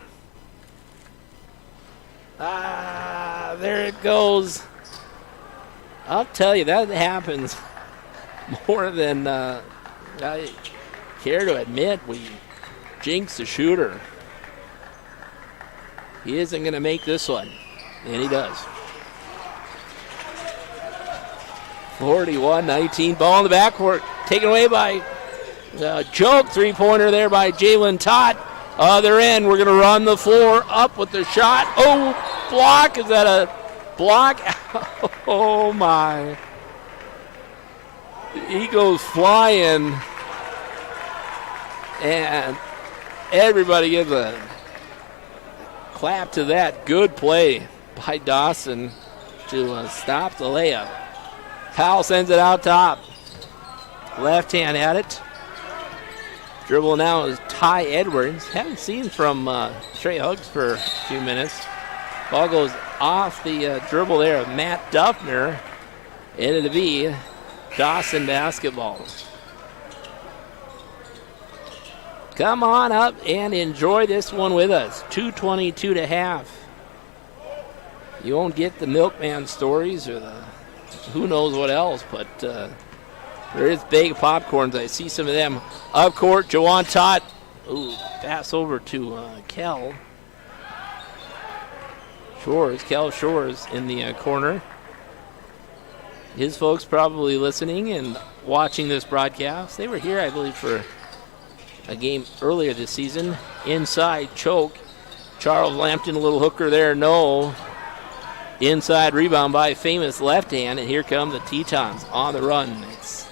There it goes. I'll tell you, that happens more than I care to admit. We jinx the shooter. He isn't going to make this one, and he does. 41-19, ball in the backcourt, taken away by choke three-pointer there by Jalen Todd. Other end, we're going to run the floor up with the shot. Oh, block. Is that a block? Oh, my. He goes flying, and everybody gives a clap to that. Good play by Dawson to stop the layup. Powell sends it out top. Left hand at it. Dribble now is Ty Edwards. Haven't seen from Trey Huggs for a few minutes. Ball goes off the dribble there of Matt Duffner. It'll be Dawson basketball. Come on up and enjoy this one with us. 2:22 to half. You won't get the milkman stories or the who knows what else, but there is big popcorns. I see some of them up court. Jawan Tot. Ooh, pass over to Kel Shores. Kel Shores in the corner. His folks probably listening and watching this broadcast. They were here, I believe, for a game earlier this season. Inside choke. Charles Lampton, a little hooker there. No. Inside rebound by famous left hand, and here come the Tetons on the run. It's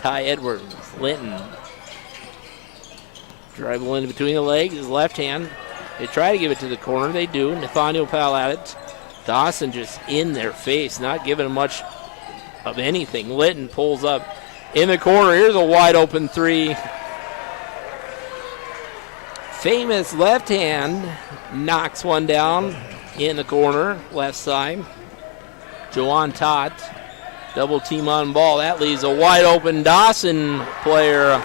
Ty Edwards, Linton. Dribble in between the legs, his left hand. They try to give it to the corner, they do. Nathaniel Powell at it. Dawson just in their face, not giving them much of anything. Linton pulls up in the corner. Here's a wide open three. Famous left hand knocks one down in the corner, left side. Jawan Tot, double team on ball. That leaves a wide open Dawson player.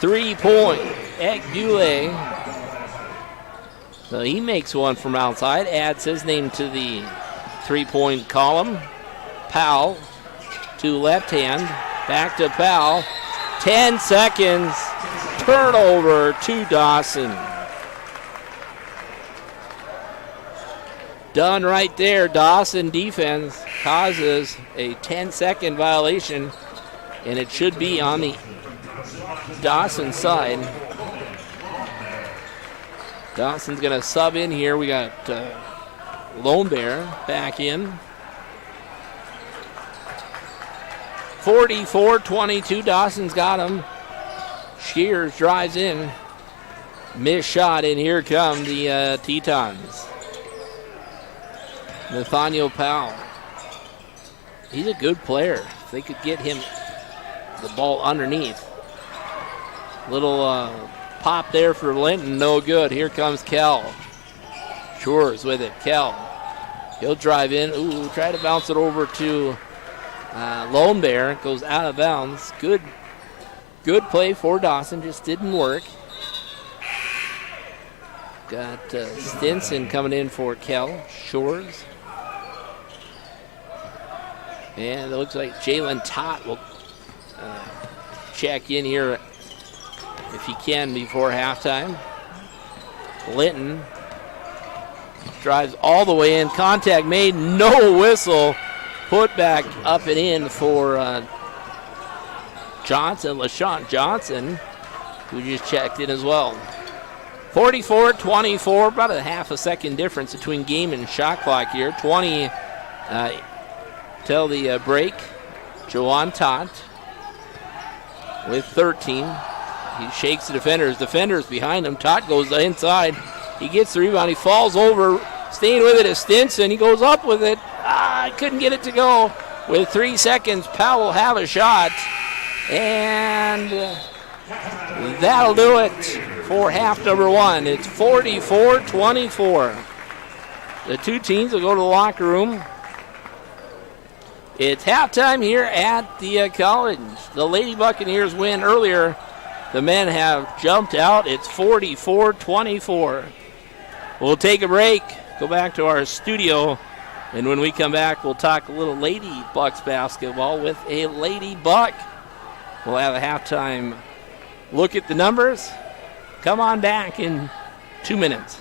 3-point, Egbule. So he makes one from outside, adds his name to the 3-point column. Powell to left hand, back to Powell. 10 seconds, turnover to Dawson. Done right there. Dawson defense causes a 10-second violation, and it should be on the Dawson side. Dawson's going to sub in here. We got Lone Bear back in. 44-22. Dawson's got him. Shears drives in. Missed shot, and here come the Tetons. Nathaniel Powell. He's a good player. If they could get him the ball underneath. Little pop there for Linton, no good. Here comes Kel. Shores with it. Kel. He'll drive in. Ooh, try to bounce it over to Lone Bear. It goes out of bounds. Good play for Dawson, just didn't work. Got Stinson coming in for Kel Shores. And it looks like Jalen Tot will check in here if he can before halftime. Linton drives all the way in. Contact made, no whistle. Put back up and in for Johnson, LaShawn Johnson, who just checked in as well. 44-24, about a half a second difference between game and shot clock here. 20 till the break. Joan Tot with 13. He shakes the defenders. Defenders behind him. Tot goes inside. He gets the rebound. He falls over. Staying with it is Stinson. He goes up with it. Couldn't get it to go. With 3 seconds, Powell will have a shot. And that'll do it for half number one. It's 44-24. The two teams will go to the locker room. It's halftime here at the college. The Lady Buccaneers win earlier. The men have jumped out. It's 44-24. We'll take a break, go back to our studio, and when we come back, we'll talk a little Lady Bucks basketball with a Lady Buck. We'll have a halftime look at the numbers. Come on back in 2 minutes.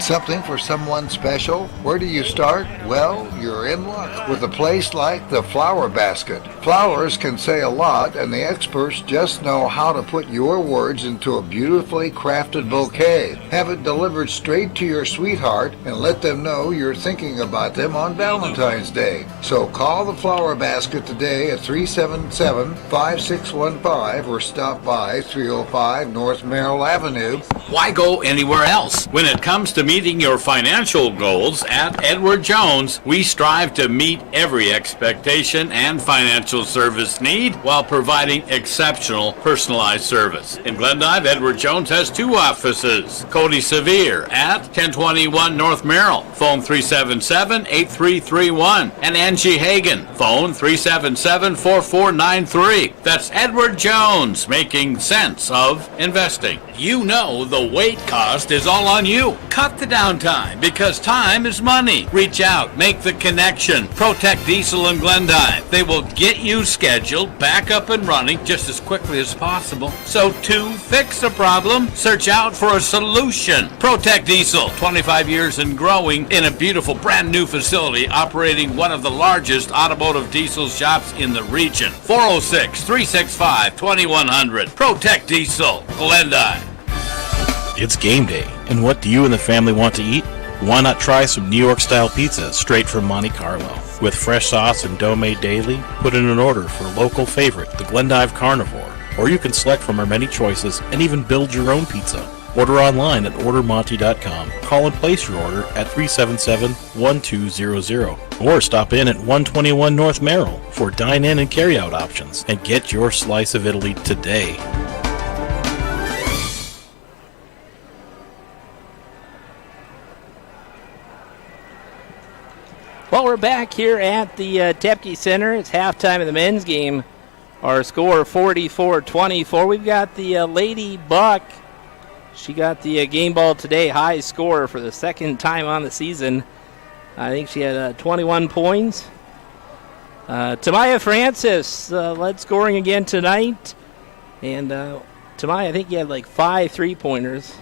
Something for someone special? Where do you start? Well, you're in luck with a place like the Flower Basket. Flowers can say a lot, and the experts just know how to put your words into a beautifully crafted bouquet. Have it delivered straight to your sweetheart and let them know you're thinking about them on Valentine's Day. So call the Flower Basket today at 377-5615 or stop by 305 North Merrill Avenue. Why go anywhere else? When it comes to meeting your financial goals at Edward Jones, we strive to meet every expectation and financial service need while providing exceptional personalized service. In Glendive, Edward Jones has 2 offices. Cody Sevier at 1021 North Merrill, phone 377-8331, and Angie Hagan, phone 377-4493. That's Edward Jones, making sense of investing. You know the weight cost is all on you. Cut the downtime because time is money. Reach out, make the connection. Protect Diesel and Glendive. They will get you scheduled, back up and running just as quickly as possible. So to fix a problem, search out for a solution. Protect Diesel, 25 years and growing in a beautiful brand new facility operating one of the largest automotive diesel shops in the region. 406-365-2100. Protect Diesel, Glendive. It's game day, and what do you and the family want to eat? Why not try some New York-style pizza straight from Monte Carlo? With fresh sauce and dough made daily, put in an order for local favorite, the Glendive Carnivore. Or you can select from our many choices and even build your own pizza. Order online at ordermonte.com. Call and place your order at 377-1200. Or stop in at 121 North Merrill for dine-in and carry-out options and get your slice of Italy today. Well, we're back here at the Tepke Center. It's halftime of the men's game. Our score 44-24. We've got the Lady Buck. She got the game ball today, high scorer for the second time on the season. I think she had 21 points. Tamaya Francis led scoring again tonight. And Tamaya, I think you had like 5 3-pointers.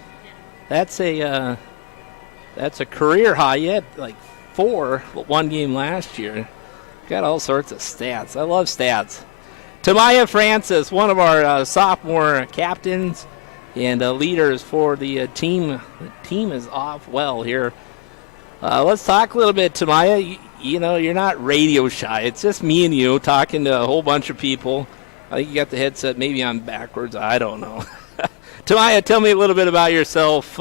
That's a career high. You had like 4 one game last year. Got all sorts of stats. I love stats. Tamaya Francis, one of our sophomore captains and leaders for the team. The team is off well here. Let's talk a little bit, Tamaya. You know, you're not radio shy. It's just me and you talking to a whole bunch of people. I think you got the headset maybe on backwards. I don't know. Tamaya, tell me a little bit about yourself.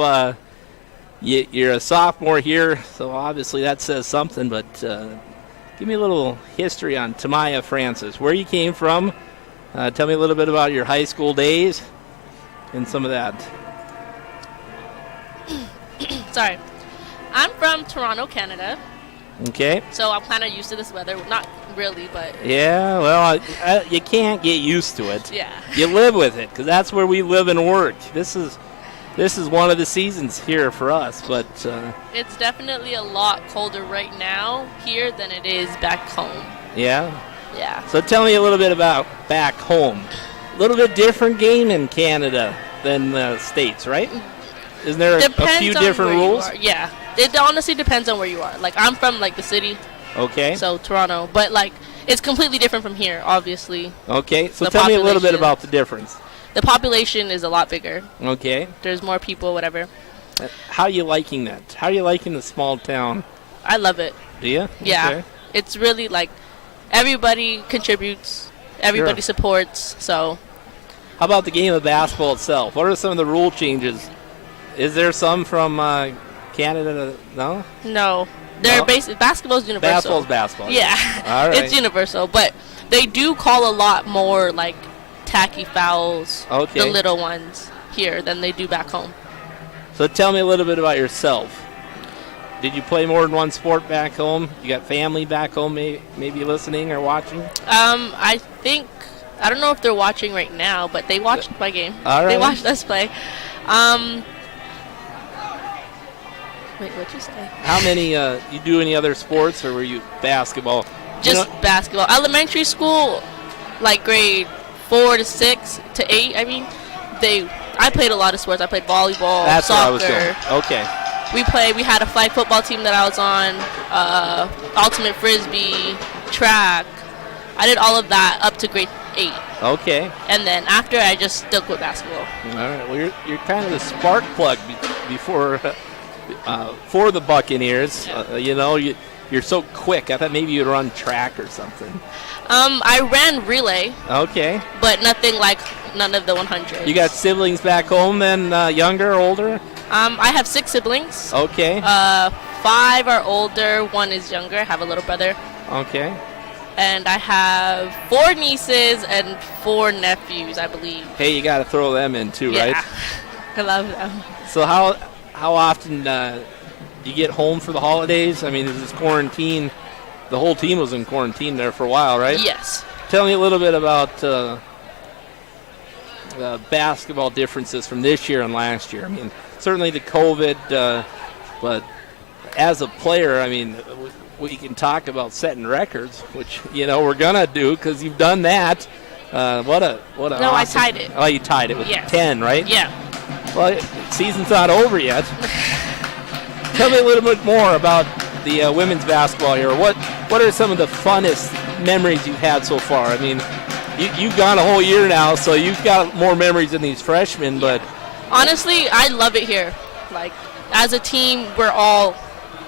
You're a sophomore here, so obviously that says something, but give me a little history on Tamaya Francis, where you came from. Tell me a little bit about your high school days and some of that. Sorry. I'm from Toronto, Canada. Okay. So I'm kind of used to this weather. Not really, but... Yeah, well, you can't get used to it. Yeah. You live with it, because that's where we live and work. This is one of the seasons here for us, but... It's definitely a lot colder right now here than it is back home. Yeah? Yeah. So tell me a little bit about back home. A little bit different game in Canada than the States, right? Isn't there a few on different where you rules? are. Yeah, it honestly depends on where you are. Like I'm from like the city, Okay. so Toronto, but like it's completely different from here, obviously. Okay. So The tell me a little bit population. about the difference. The population is a lot bigger. Okay. There's more people, whatever. How are you liking that? How are you liking the small town? I love it. Do you? Yeah, Okay. it's really like everybody contributes, everybody Sure. supports. So How about the game of basketball itself? What are some of the rule changes? Is there some from Canada? No? no, they're No? basketball's universal. Basketball's basketball. Yeah, All right. it's universal, but they do call a lot more like tacky fouls, Okay. the little ones here than they do back home. So tell me a little bit about yourself. Did you play more than one sport back home? You got family back home maybe listening or watching? I think I don't know if they're watching right now, but they watched my game. All They right. watched us play. Wait, what'd you say? How many, you do any other sports or were you basketball? Just You know- basketball. Elementary school, like grade 4 to 6 to 8. I mean, I played a lot of sports. I played volleyball, That's soccer. where I was going. Okay. We had a flag football team that I was on, ultimate frisbee, track. I did all of that up to grade 8. Okay. And then after, I just stuck with basketball. All right. Well, you're kind of the spark plug before for the Buccaneers. You're so quick. I thought maybe you'd run track or something. I ran relay, Okay. but nothing like none of the 100s. You got siblings back home then, younger or older? I have 6 siblings. Okay. 5 are older, 1 is younger. I have a little brother. Okay. And I have 4 nieces and 4 nephews, I believe. Hey, you got to throw them in too, Yeah. right? I love them. So how often do you get home for the holidays? I mean, is this quarantine? The whole team was in quarantine there for a while, right? Yes. Tell me a little bit about the basketball differences from this year and last year. I mean, certainly the COVID, but as a player, I mean, we can talk about setting records, which we're gonna do because you've done that. What a No, awesome, I tied it. Oh, you tied it with Yes. 10, right? Yeah. Well, season's not over yet. Tell me a little bit more about the women's basketball here. What are some of the funnest memories you've had so far? I mean, you've gone a whole year now, so you've got more memories than these freshmen, but Honestly, I love it here. Like, as a team, we're all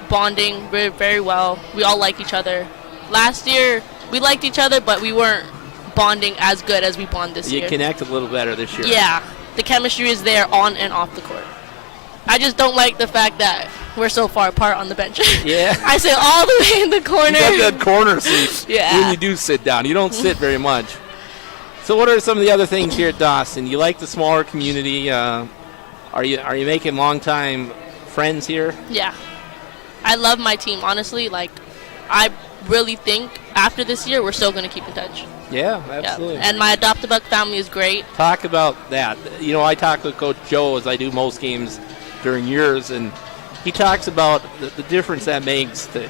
bonding very well. We all like each other. Last year, we liked each other, but we weren't bonding as good as we bond this you year. connect a little better this year. Yeah, the chemistry is there on and off the court. I just don't like the fact that we're so far apart on the bench. Yeah. I sit all the way in the corner. You got that corner seat Yeah. when you do sit down. You don't sit very much. So what are some of the other things here at Dawson? You like the smaller community. Are you making long-time friends here? Yeah. I love my team, honestly. Like, I really think after this year, we're still going to keep in touch. Yeah, absolutely. Yeah. And my Adopt-A-Buck family is great. Talk about that. I talk with Coach Joe as I do most games during yours, and he talks about the difference that makes to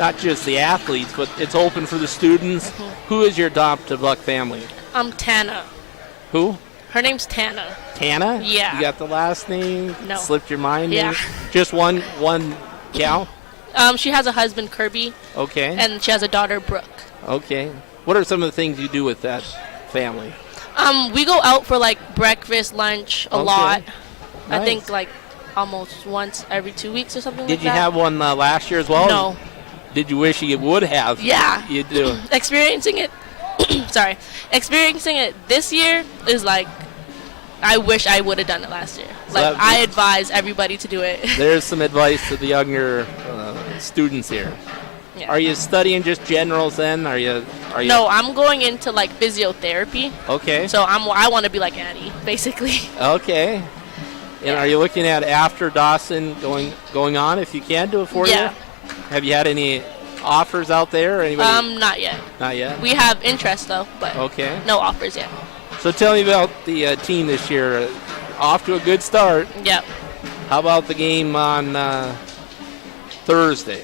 not just the athletes, but it's open for the students. Mm-hmm. Who is your Adopt-A-Buck family? Tana. Who? Her name's Tana. Tana? Yeah. You got the last name? No. Slipped your mind? Yeah. maybe? Just one gal? She has a husband, Kirby, Okay. and she has a daughter, Brooke. Okay. What are some of the things you do with that family? We go out for, like, breakfast, lunch a Okay. lot. I Nice. think, like, almost once every 2 weeks or something like Did that. you have one last year as well? No. Did you wish you would have? Yeah. You do. Experiencing it this year is like, I wish I would have done it last year. So Like, that- I advise everybody to do it. There's some advice to the younger students here. Yeah. Are you studying just generals then? Are you? No, I'm going into like physiotherapy. Okay. So I want to be like Annie, basically. Okay. And are you looking at after Dawson going on if you can do a 4-year? Yeah. Have you had any offers out there or anybody? Not yet. Not yet. We have interest though, but Okay. no offers yet. So tell me about the team this year. Off to a good start. Yep. How about the game on Thursday?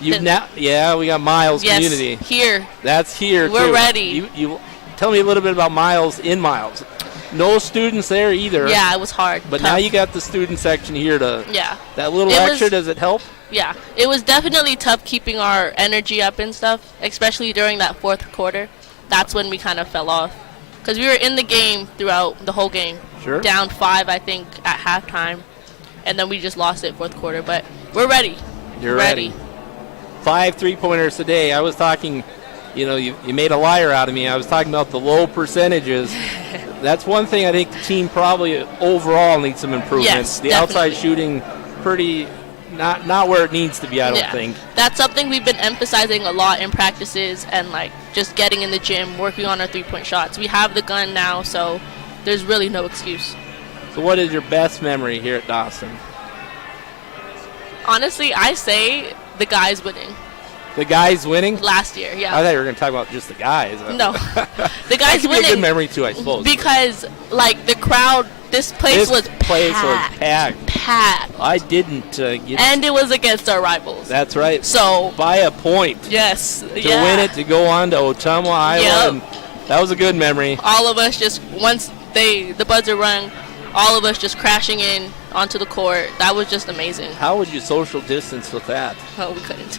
We got Miles Yes, Community. here. That's here We're too. ready. You tell me a little bit about Miles in Miles. No students there either. Yeah, it was hard. But tough. now you got the student section here to. Yeah. That little extra, does it help? Yeah, it was definitely tough keeping our energy up and stuff, especially during that fourth quarter. That's when we kind of fell off. Because we were in the game throughout the whole game. Sure. Down 5, I think, at halftime. And then we just lost it fourth quarter. But we're ready. You're ready. 5 3-pointers today. I was talking, you made a liar out of me. I was talking about the low percentages. That's one thing I think the team probably overall needs some improvement. Yes, the definitely. Outside shooting pretty not where it needs to be, I don't think. That's something we've been emphasizing a lot in practices and just getting in the gym, working on our 3-point shots. We have the gun now, so there's really no excuse. So what is your best memory here at Dawson? Honestly, I say the guys winning. The guys winning? Last year, yeah. I thought you were going to talk about just the guys. No. The guys that could winning. Be a good memory too, I suppose. Because, the crowd, this place was packed. Packed. I didn't get. And it was against our rivals. That's right. So. By a point. Yes. To win it, to go on to Ottumwa, Iowa. Yep. And that was a good memory. All of us just, once the buzzer rung, all of us just crashing in onto the court. That was just amazing. How would you social distance with that? Oh, we couldn't.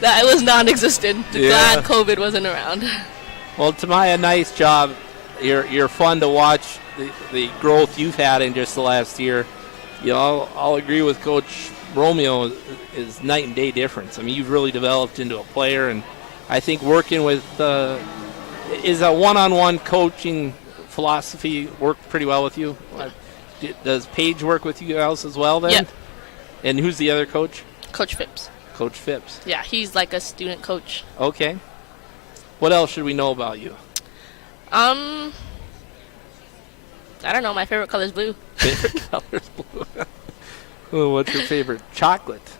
That was non-existent. Glad COVID wasn't around. Well, Tamaya, nice job. You're fun to watch, the growth you've had in just the last year. I'll agree with Coach Romeo is night and day difference. I mean, you've really developed into a player, and I think working with is a one-on-one coaching philosophy work pretty well with you? Does Paige work with you guys as well then? Yeah. And who's the other coach? Coach Phipps. Coach Phipps. Yeah, he's like a student coach. Okay. What else should we know about you? I don't know. My favorite color is blue. Favorite color is blue. Oh, what's your favorite? Chocolate.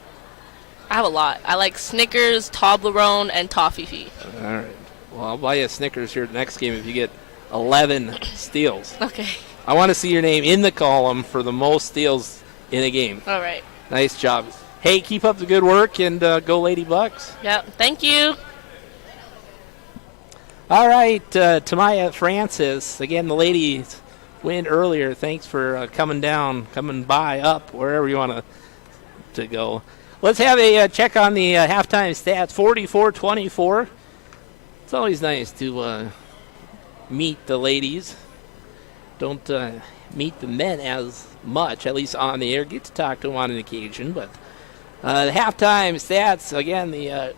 I have a lot. I like Snickers, Toblerone, and Toffee. All right. Well, I'll buy you a Snickers here next game if you get 11 steals. Okay. I want to see your name in the column for the most steals in a game. All right. Nice job. Hey, keep up the good work and go Lady Bucks. Yep. Thank you. All right, Tamaya Francis. Again, the ladies win earlier. Thanks for coming by, up, wherever you want to go. Let's have a check on the halftime stats. 44-24. It's always nice to meet the ladies. Don't meet the men as much, at least on the air. Get to talk to them on an occasion. But the halftime stats, again, the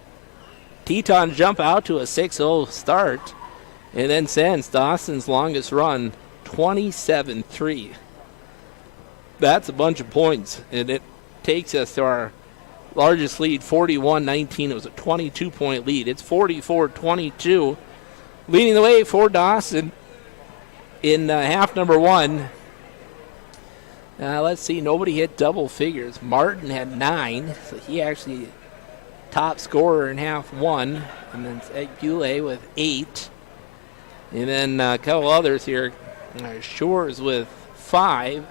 Tetons jump out to a 6-0 start and then sends Dawson's longest run 27-3. That's a bunch of points, and it takes us to our largest lead, 41-19. It was a 22-point lead. It's 44-22. Leading the way for Dawson in half number one. Let's see, nobody hit double figures. Martin had 9, so he actually top scorer in half one. And then Ed Goulet with 8. And then a couple others here. Shores with 5.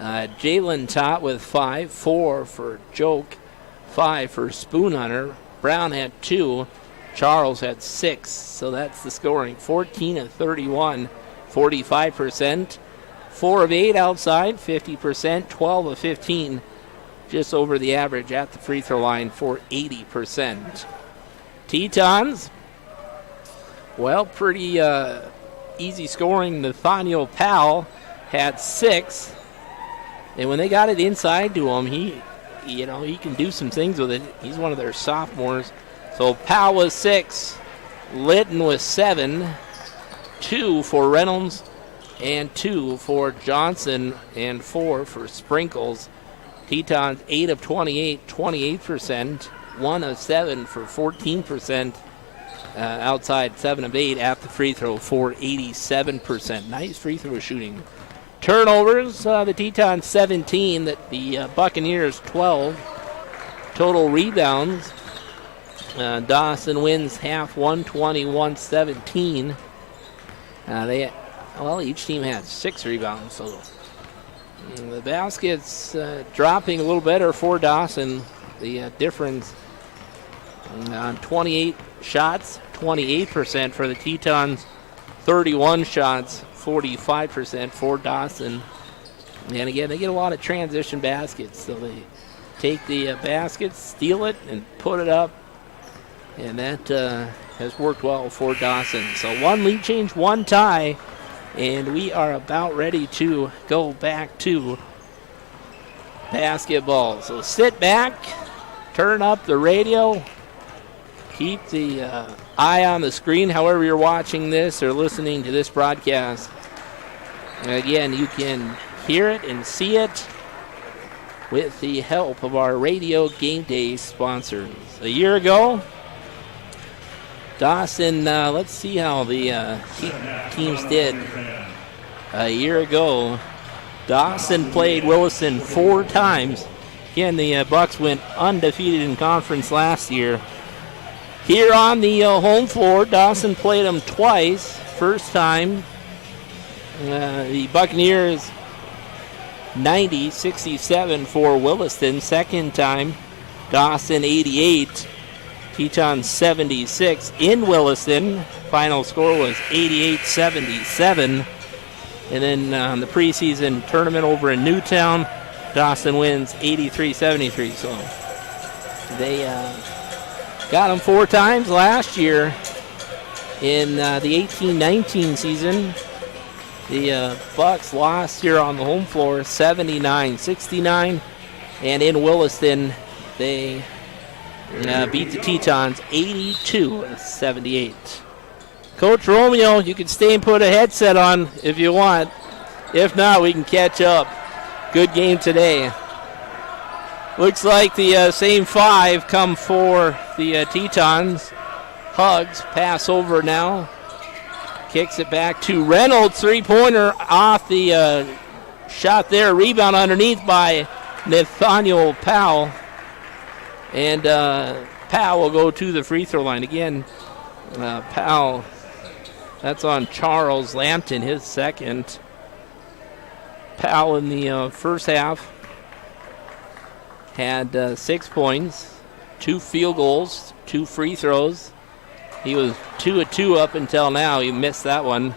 Jalen Tott with 5. 4 for Joke. 5 for Spoon Hunter. Brown had 2. Charles had 6. So that's the scoring. 14 of 31, 45%. 4 of 8 outside, 50%. 12 of 15, just over the average at the free throw line for 80%. Tetons, well, pretty easy scoring. Nathaniel Powell had 6. And when they got it inside to him, he can do some things with it. He's one of their sophomores. So Powell was 6. Litton was 7. 2 for Reynolds and 2 for Johnson and 4 for Sprinkles. Tetons 8 of 28, 28%. 1 of 7 for 14%. Outside 7 of 8 at the free throw for 87%. Nice free throw shooting. Turnovers, the Tetons 17, the Buccaneers 12. Total rebounds, Dawson wins half 121-17. Each team had 6 rebounds, so the baskets dropping a little better for Dawson. The difference on 28 shots, 28% for the Tetons, 31 shots 45% for Dawson. And again, they get a lot of transition baskets. So they take the basket, steal it, and put it up. And that has worked well for Dawson. So one lead change, one tie. And we are about ready to go back to basketball. So sit back, turn up the radio, keep the eye on the screen, however you're watching this or listening to this broadcast. And again, you can hear it and see it with the help of our Radio Game Day sponsors. A year ago, Dawson, let's see how the teams did. A year ago, Dawson played Williston 4 times. Again, the Bucks went undefeated in conference last year. Here on the home floor, Dawson played them twice. First time, the Buccaneers 90-67 for Williston. Second time, Dawson 88. Teton 76 in Williston. Final score was 88-77. And then the preseason tournament over in Newtown, Dawson wins 83-73. So they got them 4 times last year in the 18-19 season. The Bucks lost here on the home floor 79-69. And in Williston, they beat the Tetons 82-78. Coach Romeo, you can stay and put a headset on if you want. If not, we can catch up. Good game today. Looks like the same 5 come for the Tetons. Hugs, pass over now. Kicks it back to Reynolds. 3-pointer off the shot there. Rebound underneath by Nathaniel Powell. And Powell will go to the free throw line. Again, Powell, that's on Charles Lampton, his second. Powell in the first half had 6 points, 2 field goals, 2 free throws. He was 2 of 2 up until now. He missed that one.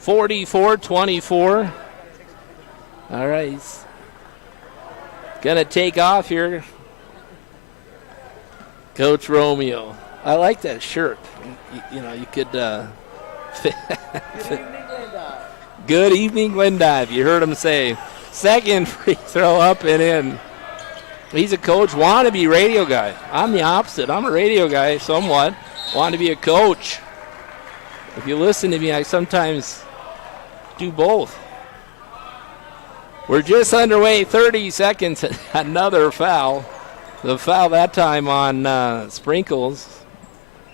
44-24. All right, he's gonna take off here. Coach Romeo. I like that shirt. You know, you could Good evening, Glendive. You heard him say. Second free throw up and in. He's a coach, wannabe radio guy. I'm the opposite. I'm a radio guy somewhat. Want to be a coach. If you listen to me, I sometimes do both. We're just underway, 30 seconds, another foul. The foul that time on Sprinkles,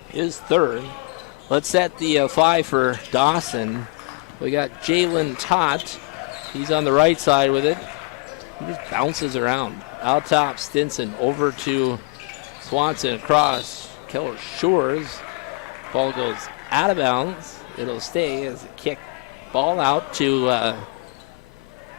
his third. Let's set the 5 for Dawson. We got Jalen Tott. He's on the right side with it. He just bounces around. Out top, Stinson over to Swanson across. Keller Shores. Ball goes out of bounds. It'll stay as a kick. Ball out to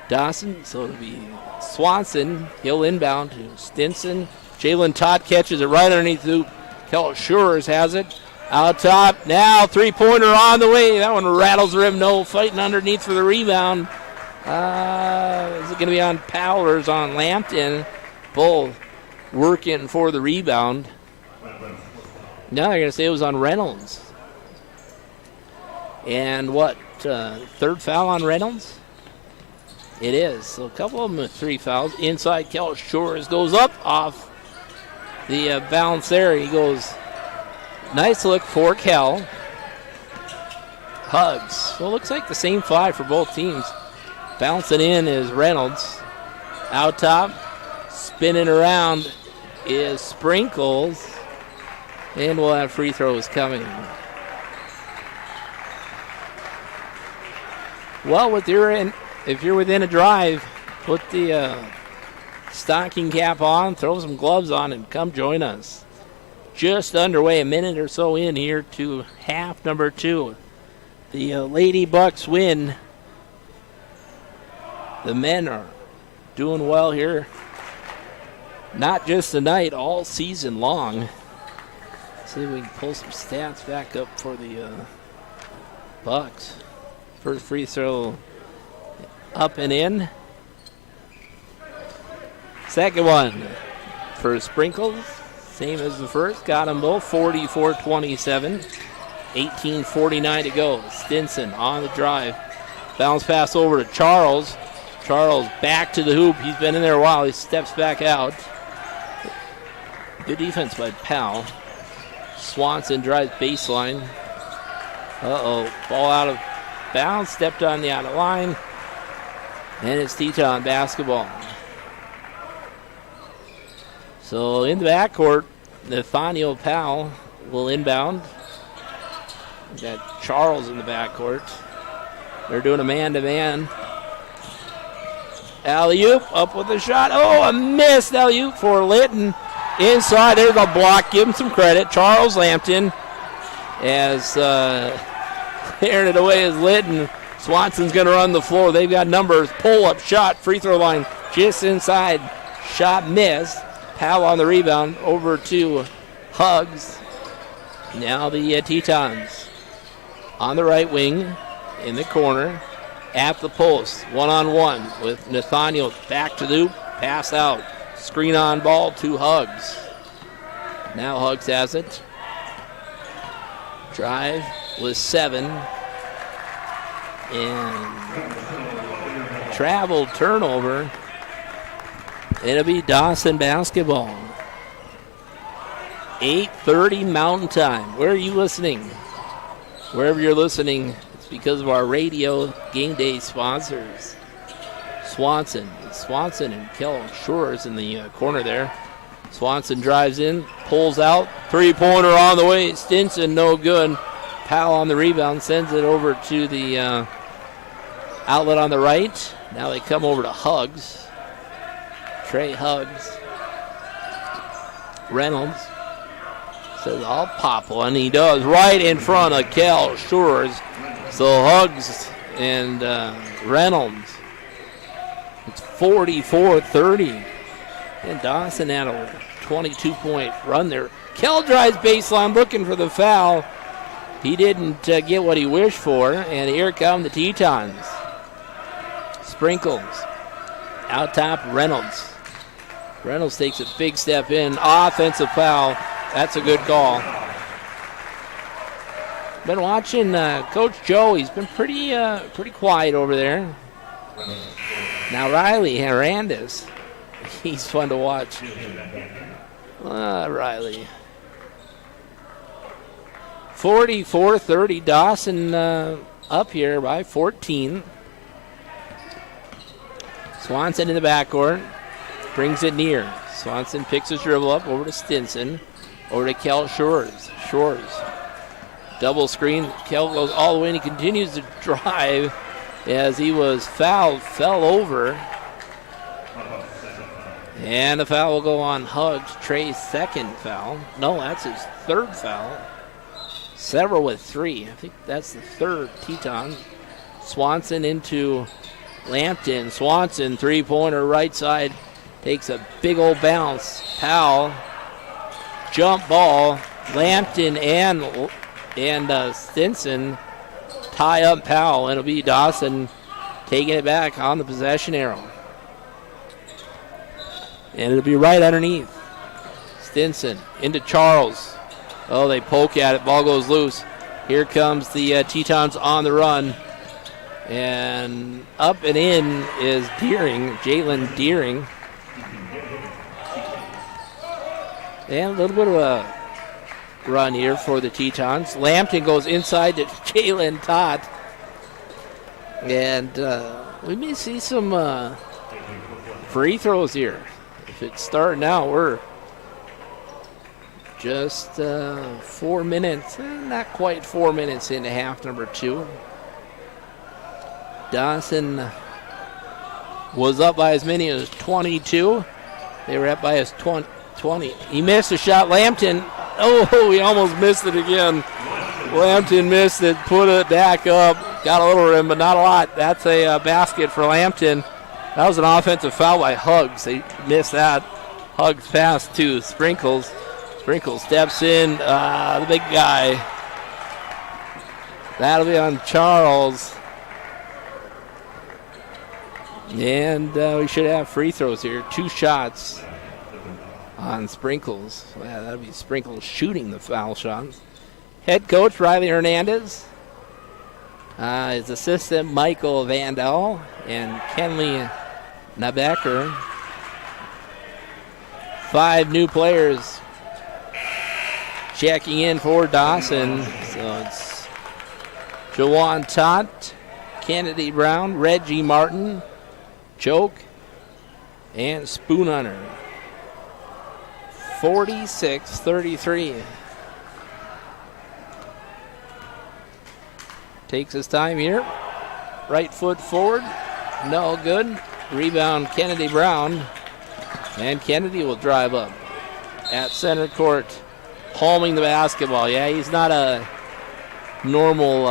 Dawson. So it'll be Swanson. He'll inbound to Stinson. Jalen Tott catches it right underneath the hoop. Keller Shores has it. Out top. Now 3-pointer on the way. That one rattles the rim. No fighting underneath for the rebound. Is it going to be on Powell or is it on Lampton? Both working for the rebound. Now they're going to say it was on Reynolds. And what? Third foul on Reynolds? It is. So a couple of them with 3 fouls. Inside, Keller Shores goes up off the bounce there. He goes. Nice look for Kel. Hugs. So it looks like the same 5 for both teams. Bouncing in is Reynolds. Out top. Spinning around is Sprinkles. And we'll have free throws coming. Well, if you're within a drive, put the stocking cap on, throw some gloves on, and come join us. Just underway, a minute or so in here to half number 2. The Lady Bucks win. The men are doing well here. Not just tonight, all season long. See if we can pull some stats back up for the Bucks. First free throw up and in. Second one for Sprinkles. Same as the first. Got them both. 44-27. 18:49 to go. Stinson on the drive. Bounce pass over to Charles. Charles back to the hoop. He's been in there a while. He steps back out. Good defense by Powell. Swanson drives baseline. Uh-oh. Ball out of bounds. Stepped on the out of line. And it's Teton basketball. So in the backcourt, Nathaniel Powell will inbound. We've got Charles in the backcourt. They're doing a man-to-man. Alley-oop, up with a shot. Oh, a missed alley-oop for Litton. Inside, there's a block. Give him some credit. Charles Lampton as airing it away as Litton. Swanson's going to run the floor. They've got numbers. Pull-up, shot, free throw line just inside. Shot missed. Powell on the rebound over to Huggs. Now the Tetons on the right wing in the corner at the post. One-on-one with Nathaniel back to the hoop. Pass out. Screen on ball to Huggs. Now Huggs has it. Drive with 7. And travel turnover. It'll be Dawson basketball. 8:30 Mountain Time. Where are you listening? Wherever you're listening, it's because of our radio game day sponsors. Swanson and Kel Shores in the corner there. Swanson drives in, pulls out, three-pointer on the way. Stinson, no good. Powell on the rebound, sends it over to the outlet on the right. Now they come over to Huggs. Trey Huggs. Reynolds says, I'll pop one. He does right in front of Kel Shores. So Huggs and Reynolds. It's 44-30. And Dawson had a 22-point run there. Kel drives baseline looking for the foul. He didn't get what he wished for. And here come the Tetons. Sprinkles. Out top, Reynolds. Reynolds takes a big step in. Offensive foul. That's a good call. Been watching Coach Joe. He's been pretty quiet over there. Now Riley Hernandez. He's fun to watch. Riley. 44-30. Dawson up here by 14. Swanson in the backcourt. Brings it near. Swanson picks his dribble up over to Stinson. Over to Kel Shores. Shores. Double screen. Kel goes all the way and he continues to drive as he was fouled. Fell over. And the foul will go on Huggs. Trey's second foul. No, that's his third foul. Several with 3. I think that's the third Teton. Swanson into Lampton. Swanson, three-pointer right side. Takes a big old bounce. Powell. Jump ball. Lampton and Stinson tie up Powell. And it'll be Dawson taking it back on the possession arrow. And it'll be right underneath. Stinson into Charles. Oh, they poke at it. Ball goes loose. Here comes the Tetons on the run. And up and in is Deering, Jalen Deering. And a little bit of a run here for the Tetons. Lampton goes inside to Jalen Todd. And we may see some free throws here. If it's starting out, we're just 4 minutes, not quite 4 minutes into half number 2. Dawson was up by as many as 22. They were up by as 20. He missed a shot. Lampton, oh, he almost missed it again. Lampton missed it, put it back up, got a little rim, but not a lot. That's a basket for Lampton. That was an offensive foul by Huggs. They missed that. Huggs pass to Sprinkles. Sprinkles steps in, the big guy. That'll be on Charles. And we should have free throws here. 2 shots on Sprinkles. Well, that'll be Sprinkles shooting the foul shots. Head coach Riley Hernandez. His assistant Michael Vandal and Kenley Nabecker. 5 new players checking in for Dawson. So it's Jawan Tott, Kennedy Brown, Reggie Martin, Choke, and Spoon Hunter. 46-33. Takes his time here. Right foot forward. No good. Rebound Kennedy Brown. And Kennedy will drive up at center court, palming the basketball. Yeah, he's not a normal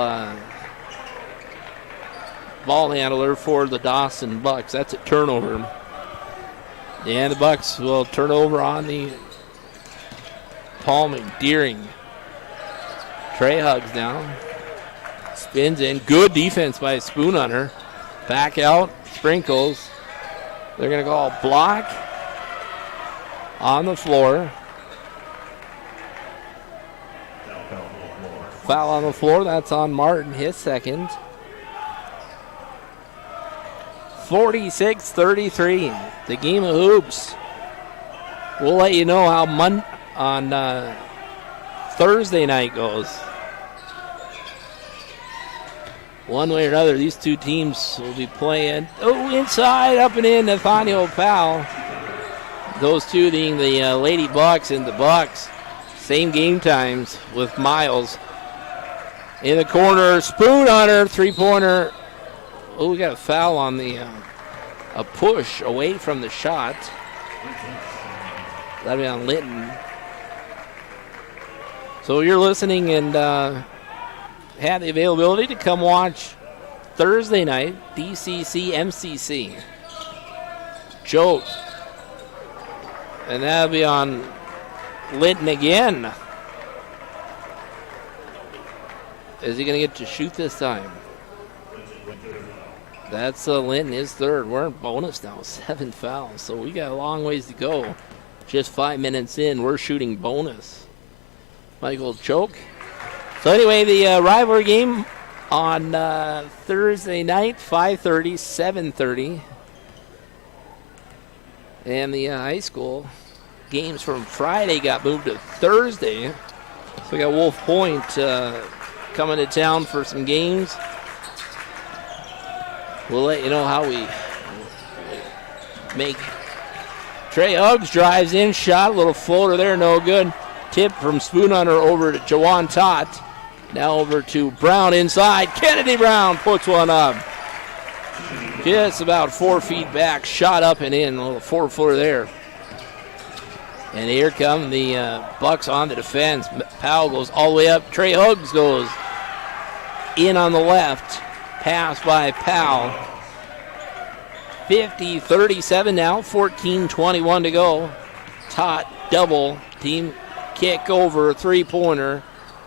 ball handler for the Dawson Bucks. That's a turnover. And the Bucks will turn over on the palming. Deering. Trey Hugs down. Spins in. Good defense by Spoon Hunter. Back out. Sprinkles. They're going to go block on the floor. Foul on the floor. That's on Martin. His second. 46-33. The game of hoops. We'll let you know how on Thursday night goes. One way or another, these two teams will be playing. Oh, inside, up and in, Nathaniel Powell. Those two being the Lady Bucks and the Bucks. Same game times with Miles. In the corner, Spoon Hunter, three-pointer. Oh, we got a foul on the a push away from the shot. That'll be on Linton. So you're listening and have the availability to come watch Thursday night, DCC MCC. Joke. And that'll be on Linton again. Is he going to get to shoot this time? That's Linton, his third. We're in bonus now, 7 fouls. So we got a long ways to go. Just 5 minutes in, we're shooting bonus. Michael Choke. So anyway, the rivalry game on Thursday night, 5:30, 7:30. And the high school games from Friday got moved to Thursday. So we got Wolf Point coming to town for some games. We'll let you know how we make. Trey Uggs drives in, shot, a little floater there, no good. Tip from Spoon Hunter over to Jawan Tott. Now over to Brown inside. Kennedy Brown puts one up. Just about 4 feet back, shot up and in, a little 4-footer there. And here come the Bucks on the defense. Powell goes all the way up. Trey Uggs goes in on the left. Pass by Powell. 50-37 now, 14:21 to go. Tott double team kick over, 3-pointer.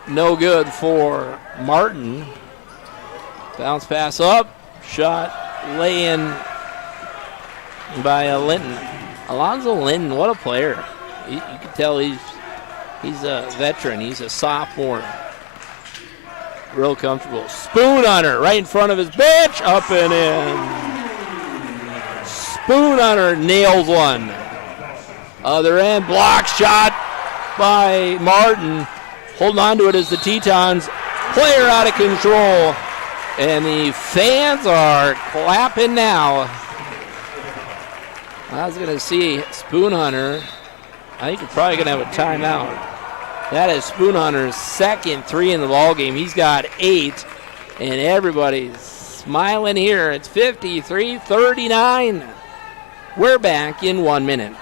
No good for Martin. Bounce pass up. Shot lay in by Linton. Alonzo Linton, what a player. You can tell he's a veteran. He's a sophomore. Real comfortable. Spoon Hunter right in front of his bench. Up and in. Spoon Hunter nails one. Other end, block shot by Martin. Holding on to it as the Tetons. Player out of control. And the fans are clapping now. I was going to see Spoon Hunter. I think you're probably going to have a timeout. That is Spoon Hunter's second 3 in the ballgame. He's got 8, and everybody's smiling here. It's 53-39. We're back in 1 minute.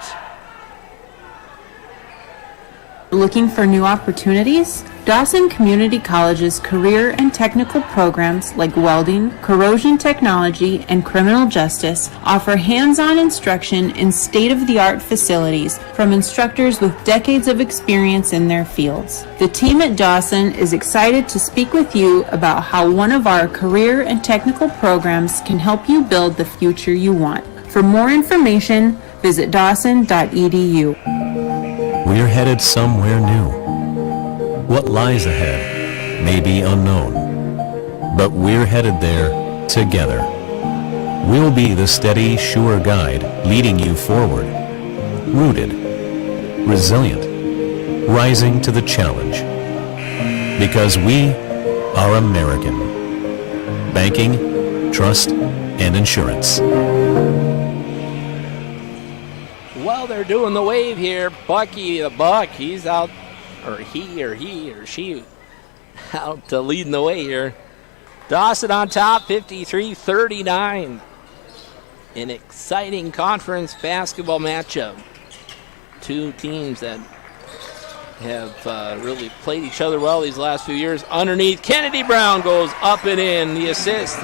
Looking for new opportunities? Dawson Community College's career and technical programs like welding, corrosion technology, and criminal justice offer hands-on instruction in state-of-the-art facilities from instructors with decades of experience in their fields. The team at Dawson is excited to speak with you about how one of our career and technical programs can help you build the future you want. For more information, visit dawson.edu. We're headed somewhere new. What lies ahead may be unknown, but we're headed there together. We'll be the steady, sure guide leading you forward. Rooted, resilient, rising to the challenge. Because we are American. Banking, trust, and insurance. Well, they're doing the wave here. Bucky the Buck, he's out, or he or she out leading the way here. Dawson on top, 53-39. An exciting conference basketball matchup. Two teams that have really played each other well these last few years. Underneath, Kennedy Brown goes up and in. The assist,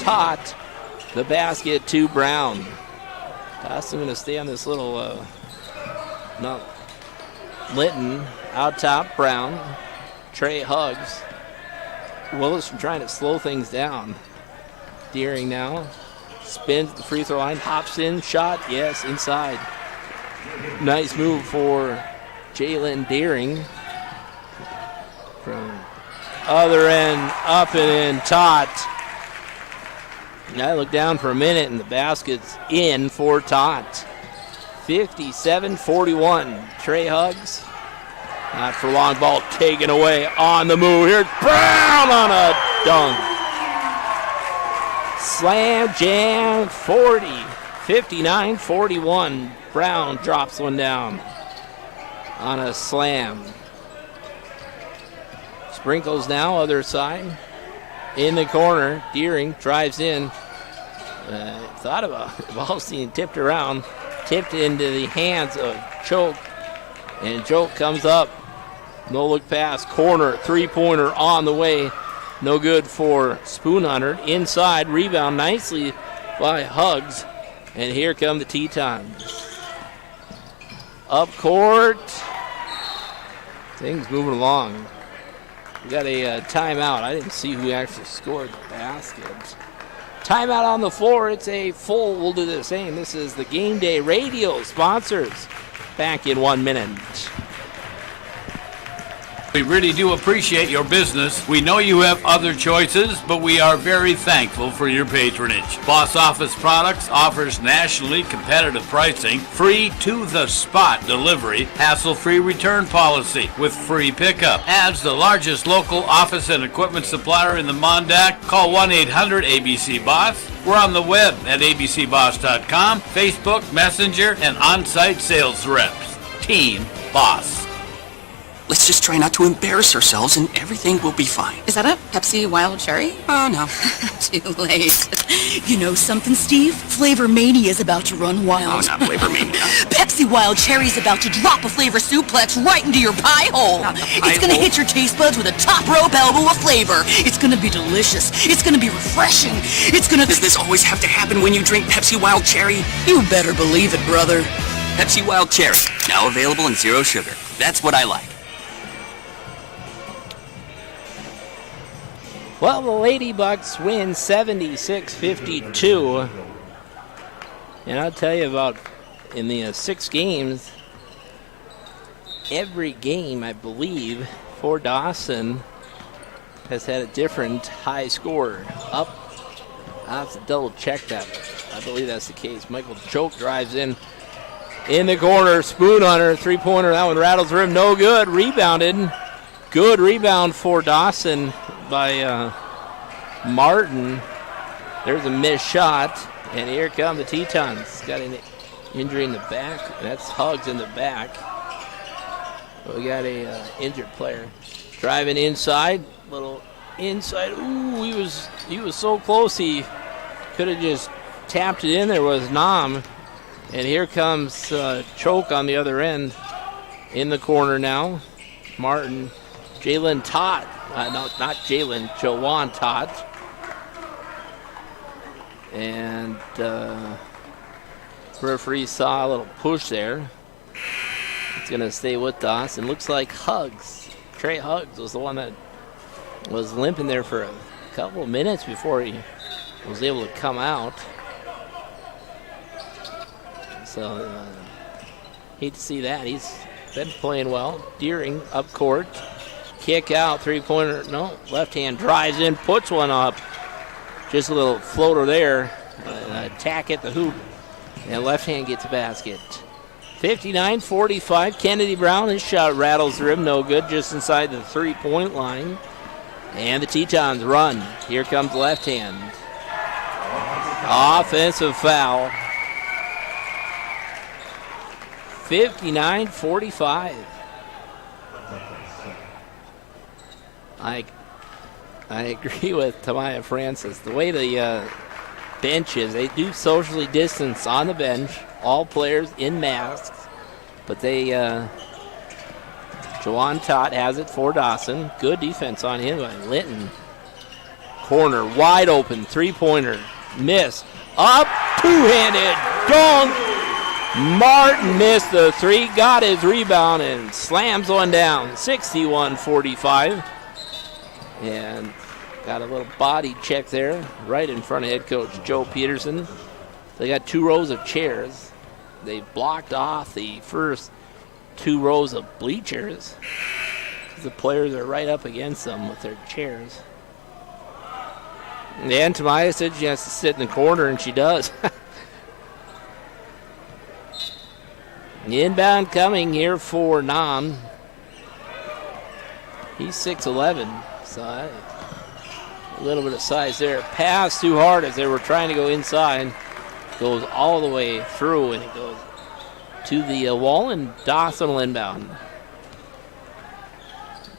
Tot, the basket to Brown. Dawson going to stay on this little, Linton out top, Brown. Trey Huggs. Williston trying to slow things down. Deering now spins at the free throw line, hops in, shot, yes, inside. Nice move for Jalen Deering. From other end, up and in, Tot. I look down for a minute and the basket's in for Tot. 57-41. Trey Huggs. Not for long, ball taken away on the move. Here's Brown on a dunk. Slam jam 40. 59-41. Brown drops one down on a slam. Sprinkles now, other side. In the corner, Deering drives in. Thought about the ball being tipped around. Tipped into the hands of Choke. And Choke comes up. No look pass. Corner, three-pointer on the way. No good for Spoon Hunter. Inside, rebound nicely by Huggs. And here come the Tetons. Up court. Things moving along. We got a timeout. I didn't see who actually scored the basket. Timeout on the floor. It's a full. We'll do the same. This is the Game Day Radio sponsors. Back in 1 minute. We really do appreciate your business. We know you have other choices, but we are very thankful for your patronage. Boss Office Products offers nationally competitive pricing, free to-the-spot delivery, hassle-free return policy with free pickup. As the largest local office and equipment supplier in the Mondac, call 1-800-ABC-BOSS. We're on the web at abcboss.com, Facebook, Messenger, and on-site sales reps. Team Boss. Let's just try not to embarrass ourselves and everything will be fine. Is that a Pepsi Wild Cherry? Oh, no. Too late. You know something, Steve? Flavor Mania is about to run wild. Oh, not Flavor Mania. Pepsi Wild Cherry's about to drop a flavor suplex right into your pie hole. It's going to hit your taste buds with a top rope elbow of flavor. It's going to be delicious. It's going to be refreshing. It's going to... Does this always have to happen when you drink Pepsi Wild Cherry? You better believe it, brother. Pepsi Wild Cherry, now available in zero sugar. That's what I like. Well, the Lady Bucks win 76-52. And I'll tell you about in the 6 games, every game, I believe, for Dawson has had a different high score. Up. I'll have to double check that. I believe that's the case. Michael Choke drives in the corner. Spoon Hunter, three-pointer. That one rattles the rim. No good. Rebounded. Good rebound for Dawson by Martin. There's a missed shot, and here come the Tetons. Got an injury in the back. That's Huggs in the back. We got a injured player driving inside. Little inside. Ooh, he was so close. He could have just tapped it in. There was Nam, and here comes Choke on the other end. In the corner now. Martin Jalen Todd. No, not Jalen, Jawan Todd. And referee saw a little push there. It's going to stay with Dawson. Looks like Trey Huggs was the one that was limping there for a couple of minutes before he was able to come out. So, hate to see that. He's been playing well. Deering up court. Kick out, three-pointer. No, left hand drives in, puts one up. Just a little floater there. Attack at the hoop. And left hand gets a basket. 59-45. Kennedy Brown, his shot rattles the rim. No good, just inside the three-point line. And the Tetons run. Here comes left hand. Offensive foul. 59-45. I agree with Tamaya Francis. The way the bench is, they do socially distance on the bench. All players in masks. But they, Jawan Tott has it for Dawson. Good defense on him by Linton. Corner, wide open, three-pointer. Miss. Up, two-handed. Dunk. Martin missed the three, got his rebound, and slams one down. 61-45. And got a little body check there right in front of head coach Joe Peterson. They got 2 rows of chairs. They blocked off the first 2 rows of bleachers. The players are right up against them with their chairs. And Tamaya said she has to sit in the corner, and she does. Inbound coming here for Nam. He's 6'11", so a little bit of size there. Pass too hard as they were trying to go inside. Goes all the way through, and it goes to the wall, and Dawson will inbound.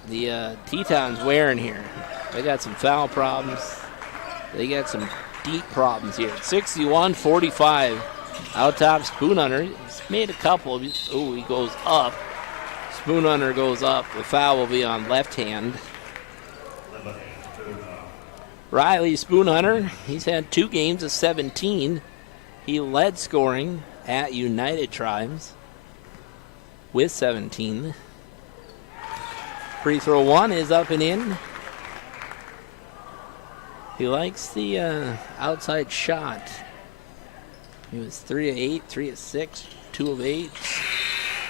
The Tetons wearing here. They got some foul problems. They got some deep problems here. 61-45. Out top, Spoon Hunter. He's made a couple. Oh, he goes up. Spoon Hunter goes up. The foul will be on left hand. Riley Spoon Hunter, he's had 2 games of 17. He led scoring at United Tribes with 17. Free throw 1 is up and in. He likes the outside shot. He was 3 of 8, 3 of 6, 2 of 8.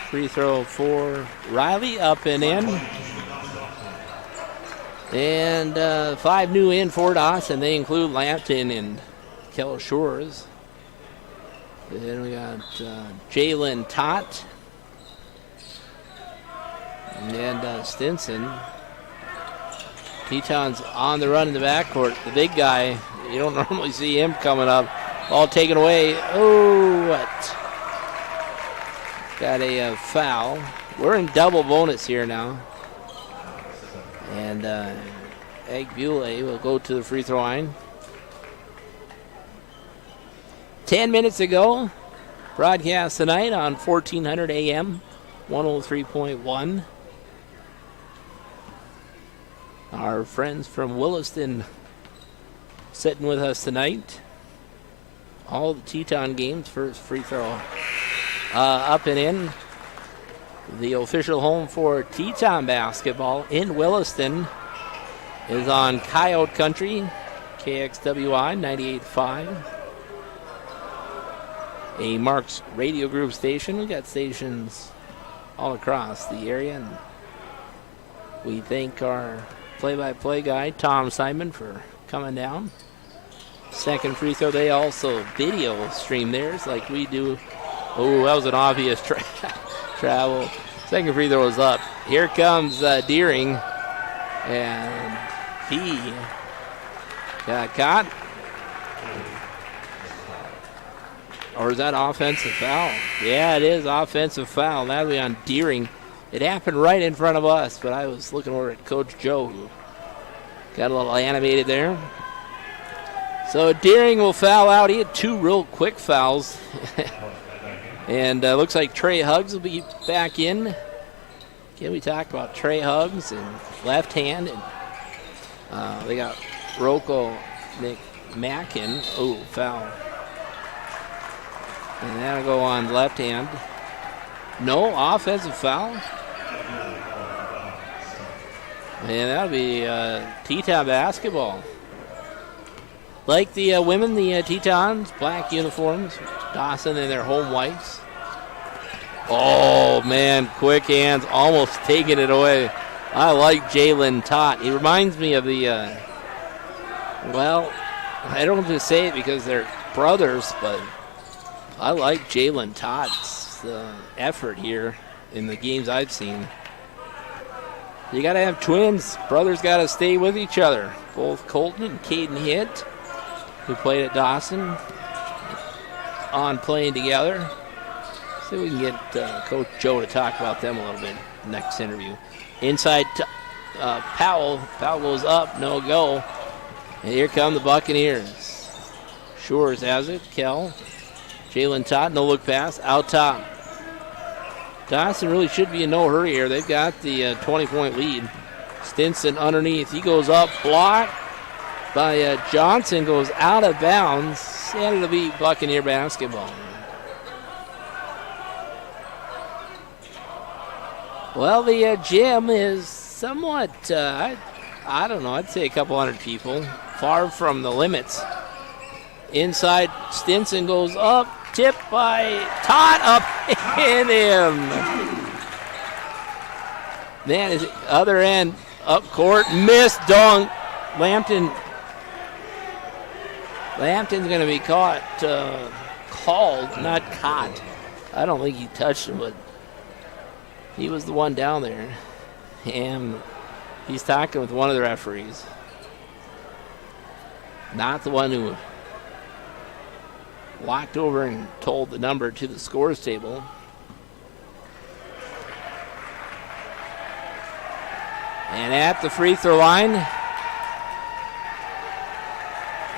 Free throw for Riley, up and in. And 5 new in for Dawson. They include Lampton and Keller Shores. Then we got Jalen Tott and Stinson. Tetons on the run in the backcourt. The big guy, you don't normally see him coming up. Ball taken away. Oh, what? Got a foul. We're in double bonus here now. And Egg Bule will go to the free throw line. 10 minutes ago, broadcast tonight on 1400 AM, 103.1. Our friends from Williston sitting with us tonight. All the Teton games, first free throw up and in. The official home for Teton basketball in Williston is on Coyote Country, KXWI 98.5. A Marks Radio Group station. We got stations all across the area. And we thank our play-by-play guy, Tom Simon, for coming down. Second free throw, they also video stream theirs like we do. Oh, that was an obvious travel. Second free throw is up. Here comes Deering, and he got caught. Or is that offensive foul? Yeah, it is offensive foul. That'll be on Deering. It happened right in front of us, but I was looking over at Coach Joe, who got a little animated there. So Deering will foul out. He had 2 real quick fouls. And looks like Trey Huggs will be back in Again, we talked about Trey Hugs and left hand. And they got Rocco McMackin. Oh, foul. And that'll go on left hand. No offensive foul. And that'll be Teton basketball. Like the women, the Tetons, black uniforms. Dawson in their home whites. Oh, man, quick hands, almost taking it away. I like Jalen Tott. He reminds me of the, well, I don't just say it because they're brothers, but I like Jalen Tott's effort here in the games I've seen. You got to have twins. Brothers got to stay with each other. Both Colton and Caden Hitt, who played at Dawson, on playing together. See if we can get Coach Joe to talk about them a little bit next interview. Inside Powell. Powell goes up, no go. And here come the Buccaneers. Shores has it. Kell. Jalen Todd, no look pass. Out top. Dawson really should be in no hurry here. They've got the 20-point lead. Stinson underneath. He goes up, blocked by Johnson, goes out of bounds. And it'll be Buccaneer basketball. Well, the gym is somewhat, I don't know, I'd say a couple hundred people. Far from the limits. Inside, Stinson goes up. Tipped by Todd, up in him. Man, is other end, up court, missed dunk. Lampton's going to be caught, called, not caught. I don't think he touched him, but he was the one down there. And he's talking with one of the referees. Not the one who walked over and told the number to the scores table. And at the free throw line.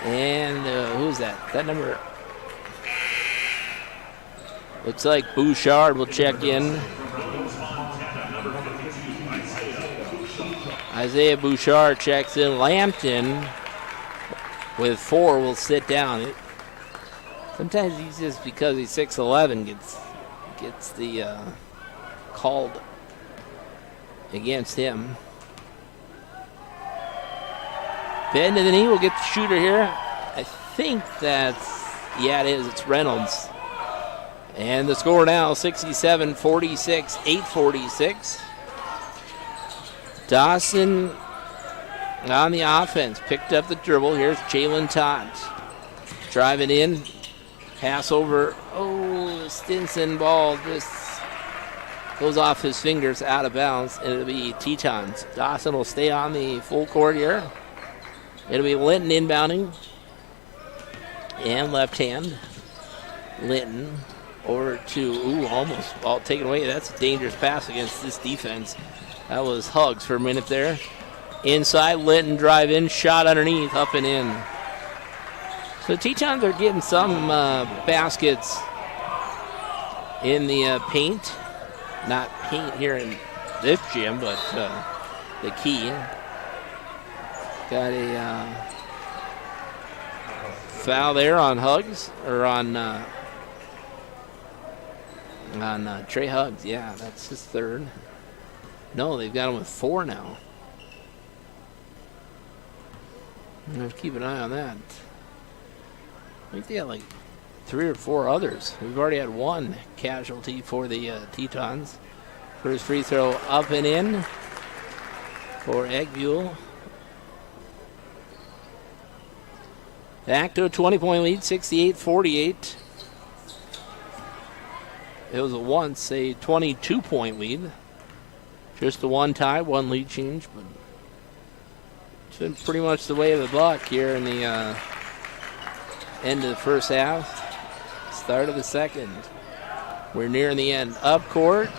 And who's that? That number looks like Bouchard will check in. Isaiah Bouchard checks in. Lampton with 4 will sit down. Sometimes he's just, because he's 6'11", gets the called against him. Bend to the knee will get the shooter here. I think that's, yeah, it is. It's Reynolds. And the score now, 67-46, 8:46. Dawson on the offense. Picked up the dribble. Here's Jalen Todd. Driving in. Pass over. Oh, Stinson ball just goes off his fingers, out of bounds, and it'll be Tetons. Dawson will stay on the full court here. It'll be Linton inbounding. And left hand. Linton over to, almost ball taken away. That's a dangerous pass against this defense. That was Hugs for a minute there. Inside, Linton drive in, shot underneath, up and in. So the Tetons are getting some baskets in the paint. Not paint here in this gym, but the key. Got a foul there on Hugs, or on Trey Hugs. Yeah, that's his third. No, they've got him with 4 now. I have to keep an eye on that. I think they got like 3 or 4 others. We've already had 1 casualty for the Tetons. First free throw up and in for Eggbuell. Back to a 20-point lead, 68-48. It was once a 22-point lead. Just the 1 tie, 1 lead change, but it's been pretty much the way of the buck here in the end of the first half, start of the second. We're nearing the end. Up court,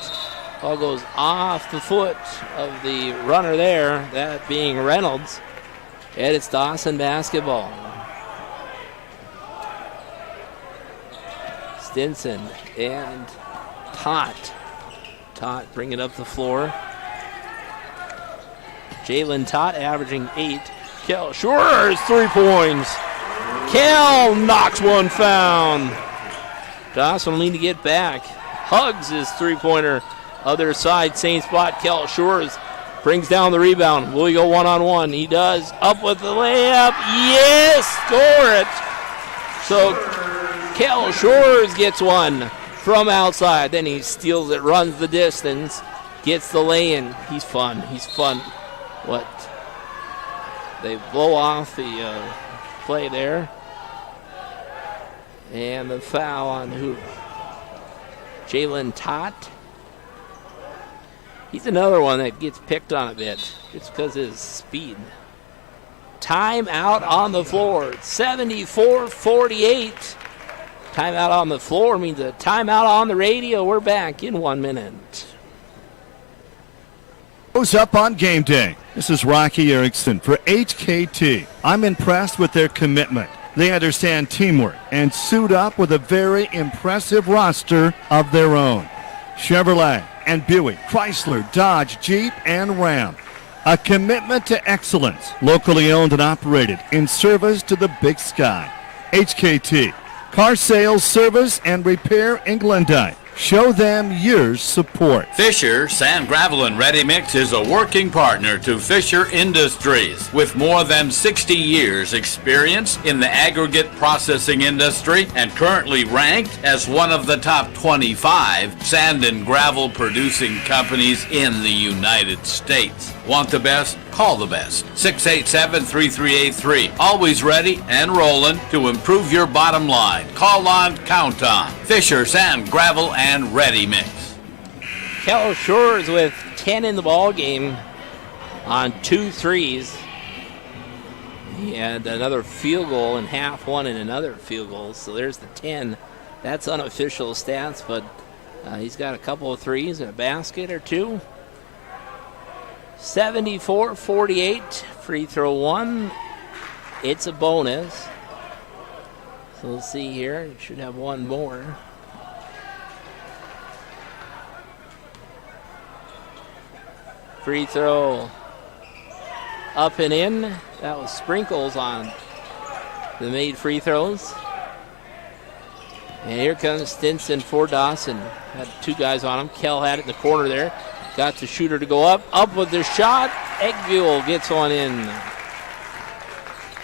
ball goes off the foot of the runner there, that being Reynolds, and it's Dawson basketball. Stinson and Tott bring it up the floor. Jalen Todd averaging 8. Kel Shores, 3 points. Kel knocks one foul. Dawson will need to get back. Hugs his 3-pointer. Other side, same spot. Kel Shores brings down the rebound. Will he go one-on-one? He does. Up with the layup. Yes! Score it! So Kel Shores gets one from outside. Then he steals it, runs the distance, gets the lay-in. He's fun. What? They blow off the play there. And the foul on who? Jalen Tott. He's another one that gets picked on a bit just because of his speed. Timeout on the floor. 74-48. Timeout on the floor means a timeout on the radio. We're back in 1 minute. Goes up on game day. This is Rocky Erickson for HKT. I'm impressed with their commitment. They understand teamwork and suit up with a very impressive roster of their own. Chevrolet and Buick, Chrysler, Dodge, Jeep, and Ram. A commitment to excellence, locally owned and operated in service to the Big Sky. HKT, car sales, service, and repair in Glendive. Show them your support. Fisher Sand, Gravel, and Ready Mix is a working partner to Fisher Industries with more than 60 years experience in the aggregate processing industry and currently ranked as one of the top 25 sand and gravel producing companies in the United States. Want the best? Call the best. 687-3383. Always ready and rolling to improve your bottom line. Call on, count on. Fisher Sand, Gravel, and Ready Mix. Kel Shores with 10 in the ball game on 2 threes. He had another field goal and half one and another field goal. So there's the 10. That's unofficial stats, but he's got a couple of threes and a basket or two. 74-48, free throw 1. It's a bonus. So we'll see here. It should have one more. Free throw up and in. That was Sprinkles on the made free throws. And here comes Stinson for Dawson. Had 2 guys on him. Kell had it in the corner there. Got the shooter to go up with the shot. Eggbuell gets one in.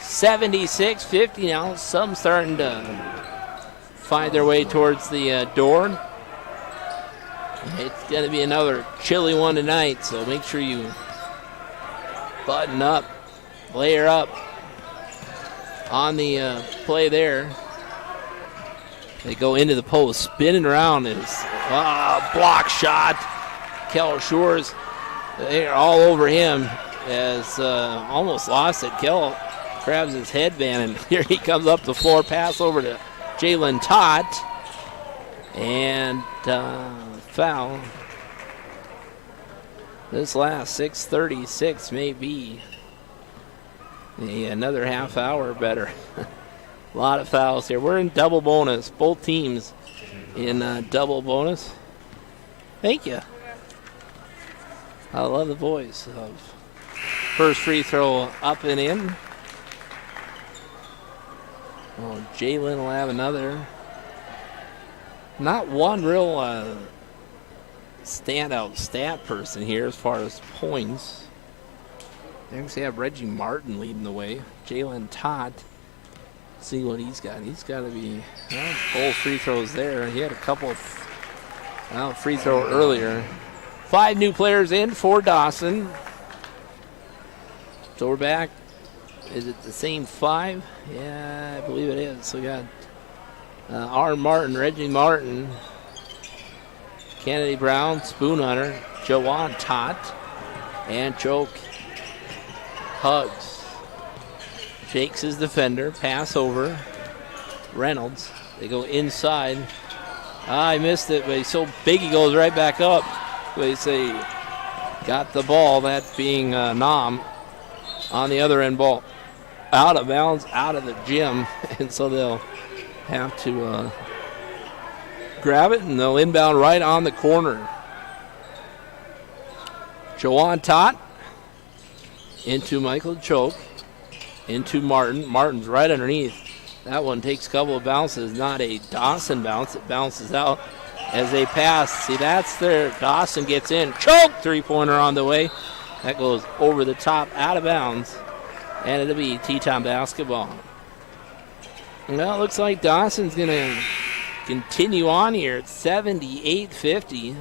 76-50 now. Some starting to find their way towards the door. It's going to be another chilly one tonight, so make sure you button up, layer up on the play there. They go into the post, spinning around is block shot. Kel Shores, they're all over him as almost lost it. Kel grabs his headband, and here he comes up the floor. Pass over to Jalen Tott. And foul. This last 6:36 may be another half hour better. A lot of fouls here. We're in double bonus. Both teams in double bonus. Thank you. I love the voice of first free throw up and in. Oh, Jalen will have another. Not one real standout stat person here as far as points. They actually have Reggie Martin leading the way. Jalen Tott. See what he's got. He's got to be both free throws there. He had a couple of free throw earlier. 5 new players in for Dawson. So we're back. Is it the same 5? Yeah, I believe it is. So we got R. Martin, Reggie Martin, Kennedy Brown, Spoon Hunter, Jawan Tott, and Choke Hugs. Shakes his defender, pass over. Reynolds, they go inside. I missed it, but he's so big he goes right back up. They say got the ball, that being Nam on the other end ball. Out of bounds, out of the gym, and so they'll have to grab it, and they'll inbound right on the corner. Jawan Tott into Michael Choke, into Martin. Martin's right underneath. That one takes a couple of bounces, not a Dawson bounce. It bounces out as they pass. See, that's there. Dawson gets in. Choke, three-pointer on the way. That goes over the top, out of bounds. And it'll be Teton basketball. Well, it looks like Dawson's going to continue on here at 78-50.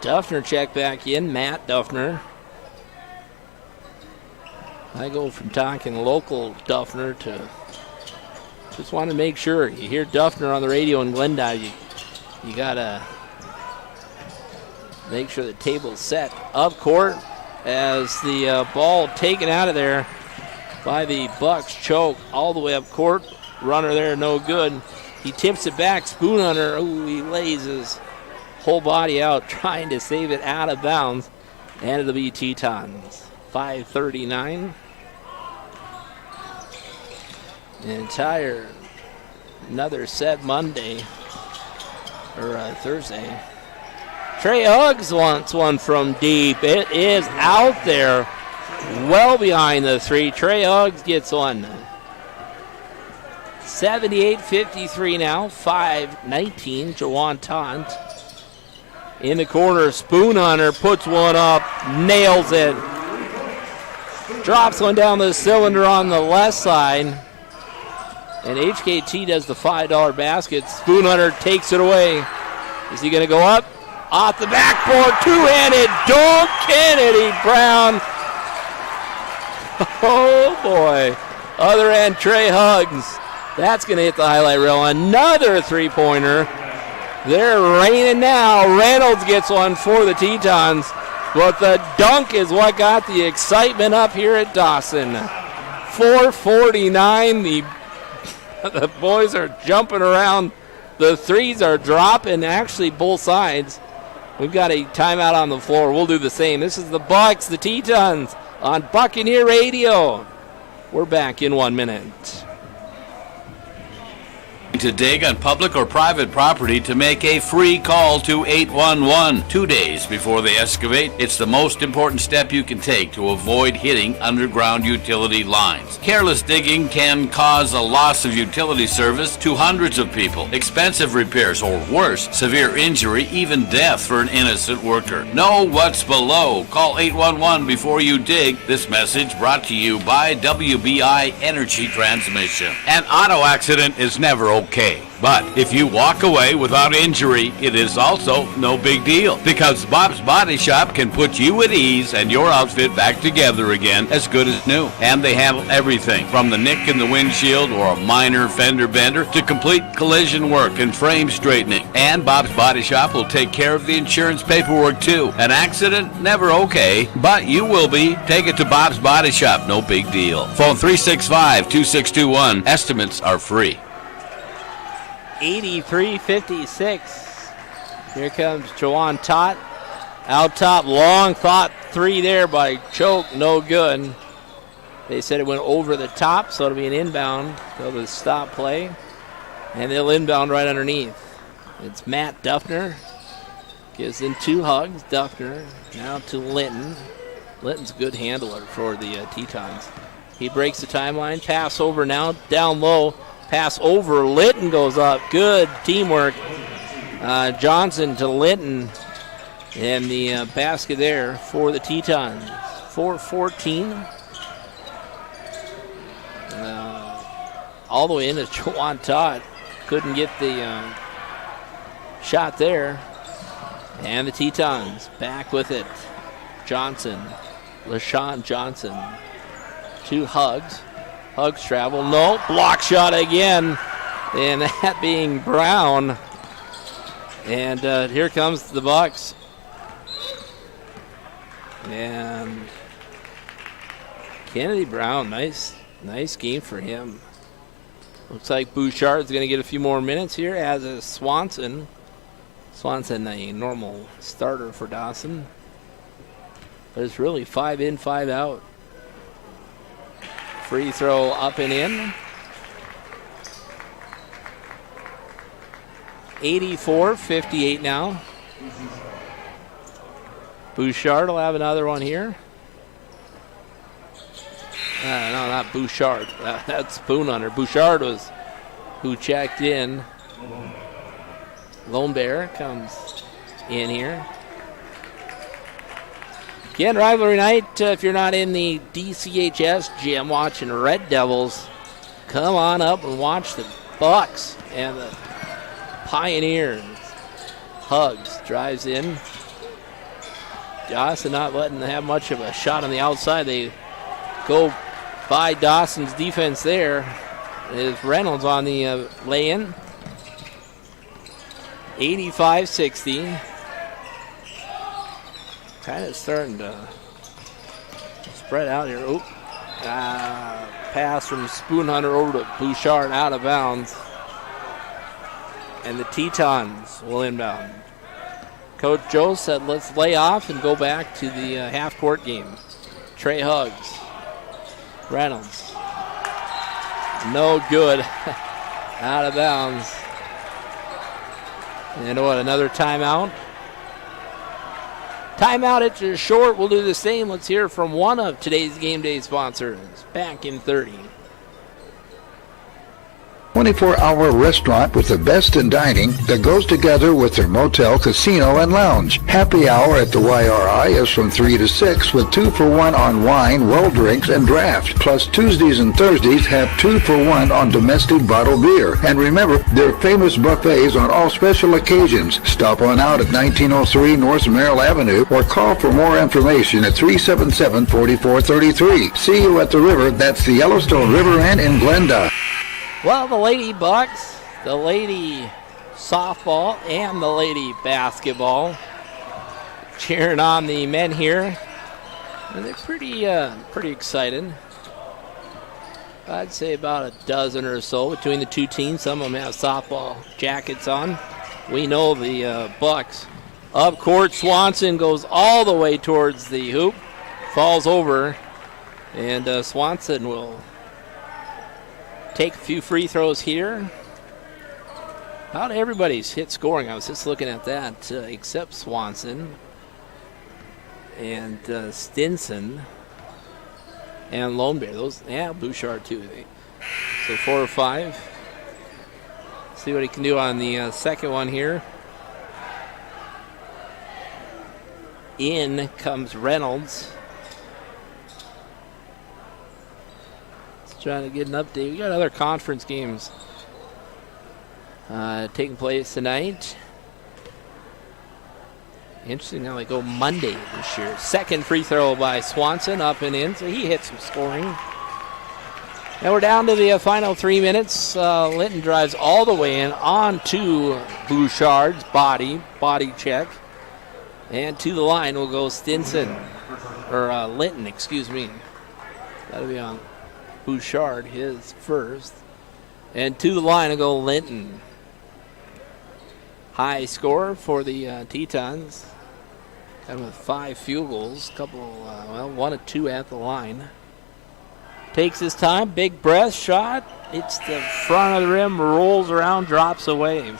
Duffner check back in. Matt Duffner. I go from talking local Duffner to just want to make sure. You hear Duffner on the radio in Glendive, you got to make sure the table's set up court as the ball taken out of there by the Bucks. Choke all the way up court. Runner there, no good. He tips it back. Spoon Hunter, he lays his whole body out trying to save it out of bounds. And it'll be Tetons. 5:39. Another set Monday, or Thursday. Trey Huggs wants one from deep. It is out there, well behind the three. Trey Huggs gets one. 78-53 now, 5:19. Jawan Taunt in the corner. Spoon Hunter puts one up, nails it. Drops one down the cylinder on the left side. And HKT does the $5 basket. Spoon Hunter takes it away. Is he going to go up? Off the backboard, two-handed dunk, Kennedy Brown. Oh, boy. Other end, Trey Huggs. That's going to hit the highlight reel. Another three-pointer. They're raining now. Reynolds gets one for the Tetons. But the dunk is what got the excitement up here at Dawson. 4:49. The boys are jumping around. The threes are dropping, actually both sides. We've got a timeout on the floor. We'll do the same. This is the Bucks, the Tetons on Buccaneer Radio. We're back in 1 minute. To dig on public or private property, to make a free call to 811 2 days before they excavate. It's the most important step you can take to avoid hitting underground utility lines. Careless digging can cause a loss of utility service to hundreds of people, expensive repairs, or worse, severe injury, even death for an innocent worker. Know what's below. Call 811 before you dig. This message brought to you by WBI Energy Transmission. An auto accident is never okay. But if you walk away without injury, it is also no big deal, because Bob's Body Shop can put you at ease and your outfit back together again as good as new. And they handle everything from the nick in the windshield or a minor fender bender to complete collision work and frame straightening. And Bob's Body Shop will take care of the insurance paperwork too. An accident, never okay, but you will be. Take it to Bob's Body Shop, no big deal. Phone 365-2621. Estimates are free. 83-56. Here comes Jawan Tott. Out top, long thought three there by Choke, no good. They said it went over the top, so it'll be an inbound. They'll just stop play, and they'll inbound right underneath. It's Matt Duffner. Gives in two Hugs. Duffner now to Linton. Linton's a good handler for the Tetons. He breaks the timeline. Pass over now, down low. Pass over, Linton goes up. Good teamwork. Johnson to Linton. And the basket there for the Tetons. 4:14. All the way into Jawan Todd. Couldn't get the shot there. And the Tetons back with it. Johnson. LaShawn Johnson. Two Hugs. Hugs travel, no, block shot again, and that being Brown. And here comes the Bucks. And Kennedy Brown, nice game for him. Looks like Bouchard's going to get a few more minutes here, as is Swanson. Swanson, a normal starter for Dawson. But it's really 5 in, 5 out. Free throw up and in. 84-58 now. Bouchard will have another one here. No, not Bouchard. That's Spoon Hunter. Bouchard was who checked in. Lone Bear comes in here. Again, rivalry night. If you're not in the DCHS gym watching Red Devils, come on up and watch the Bucks and the Pioneers. Hugs, drives in. Dawson not letting them have much of a shot on the outside. They go by Dawson's defense there. Is Reynolds on the lay-in. 85-60. Kind of starting to spread out here. Oh, pass from Spoon Hunter over to Bouchard, out of bounds. And the Tetons will inbound. Coach Joe said, let's lay off and go back to the half-court game. Trey Hugs. Reynolds. No good. Out of bounds. And what, another timeout? Timeout at your short. We'll do the same. Let's hear from one of today's game day sponsors. Back in 30. 24-hour restaurant with the best in dining that goes together with their motel, casino, and lounge. Happy hour at the YRI is from 3 to 6 with 2-for-1 on wine, well drinks, and draft. Plus Tuesdays and Thursdays have 2-for-1 on domestic bottled beer. And remember, their famous buffets on all special occasions. Stop on out at 1903 North Merrill Avenue or call for more information at 377-4433. See you at the river. That's the Yellowstone River and in Glenda. Well, the Lady Bucks, the Lady Softball, and the Lady Basketball cheering on the men here. And they're pretty excited. I'd say about a dozen or so between the two teams. Some of them have softball jackets on. We know the Bucks. Up court, Swanson goes all the way towards the hoop, falls over, and Swanson will take a few free throws here. About everybody's hit scoring. I was just looking at that, except Swanson and Stinson and Lone Bear. Those, yeah, Bouchard too. So 4 or 5. See what he can do on the second one here. In comes Reynolds. Trying to get an update. We got other conference games taking place tonight. Interesting how they go Monday this year. Second free throw by Swanson, up and in, so he hits some scoring. Now we're down to the final 3 minutes. Linton drives all the way in onto Bouchard's body check. And to the line will go Stinson, or Linton, excuse me. That'll be on Bouchard, his first. And to the line will go Linton. High score for the Tetons. And with 5 field goals, couple, 1 of 2 at the line. Takes his time, big breath, shot. It's the front of the rim, rolls around, drops away.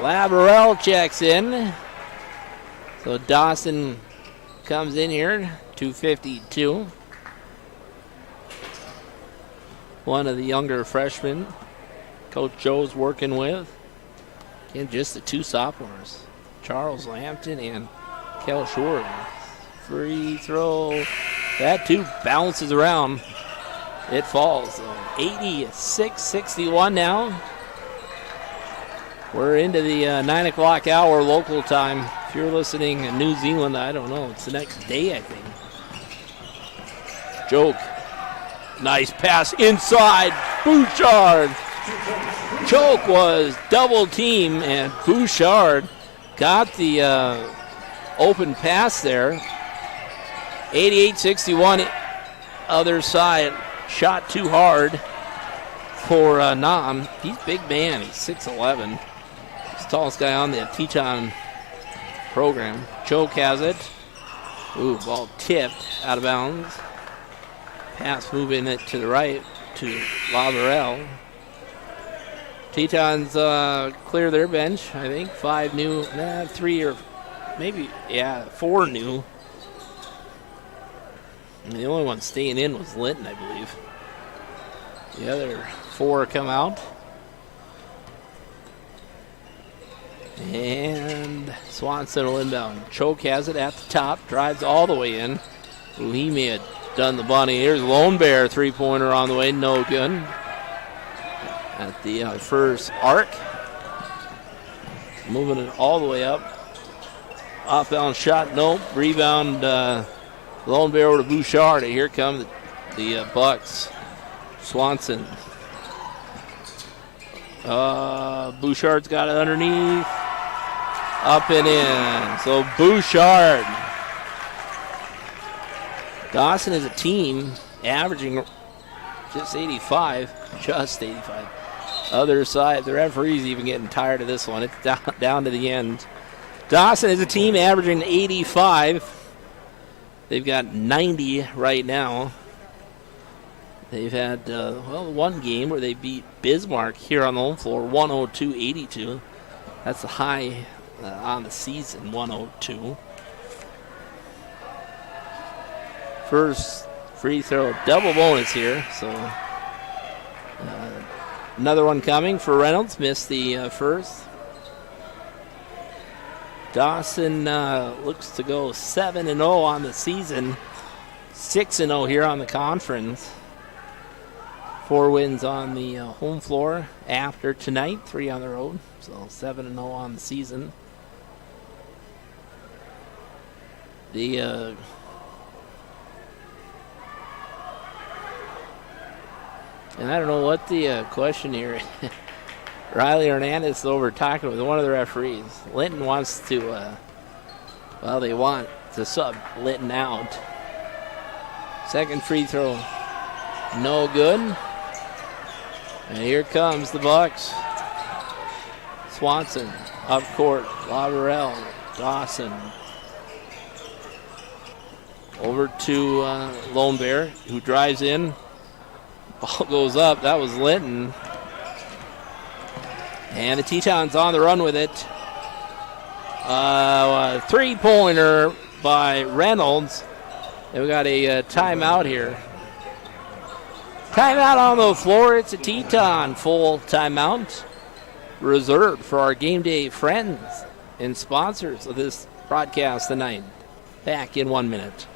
Labarelle checks in. So Dawson comes in here, 2:52. One of the younger freshmen Coach Joe's working with. Again, just the 2 sophomores, Charles Lampton and Kel Short. Free throw. That too bounces around. It falls. 86-61 now. We're into the 9 o'clock hour local time. If you're listening in New Zealand, I don't know. It's the next day, I think. Joke. Nice pass inside. Bouchard. Choke was double team, and Bouchard got the open pass there. 88-61. Other side. Shot too hard for Nam. He's a big man. He's 6'11". He's the tallest guy on the Teton program. Choke has it. Ooh, ball tipped out of bounds. Pass moving it to the right to Labarelle. Tetons clear their bench, I think. 5 new, 3 or maybe, 4 new. And the only one staying in was Linton, I believe. The other 4 come out. And Swanson will inbound. Choke has it at the top, drives all the way in. Ooh, he may have done the bunny. Here's Lone Bear, 3-pointer on the way, no good. At the first arc. Moving it all the way up. Off-balance shot, nope. Rebound, Lone Bear over to Bouchard. Here come the Bucks. Swanson. Bouchard's got it underneath. Up and in. So Bouchard. Dawson is a team averaging just 85. Just 85. Other side, the referee's even getting tired of this one. It's down to the end. Dawson is a team averaging 85. They've got 90 right now. They've had, one game where they beat Bismarck here on the home floor, 102-82. That's the high on the season, 102. First free throw, double bonus here, so another one coming for Reynolds. Missed the first. Dawson looks to go 7-0 on the season, 6-0 here on the conference. 4 wins on the home floor after tonight, 3 on the road, so 7-0 on the season. And I don't know what the question here. Riley Hernandez is over talking with one of the referees. Linton wants to, they want to sub Linton out. Second free throw, no good. And here comes the Bucks. Swanson, up court, Lavarelle, Dawson. Over to Lone Bear, who drives in. Ball goes up. That was Linton. And the Tetons on the run with it. 3-pointer by Reynolds. And we got a timeout here. Timeout on the floor. It's a Teton full timeout reserved for our game day friends and sponsors of this broadcast tonight. Back in 1 minute.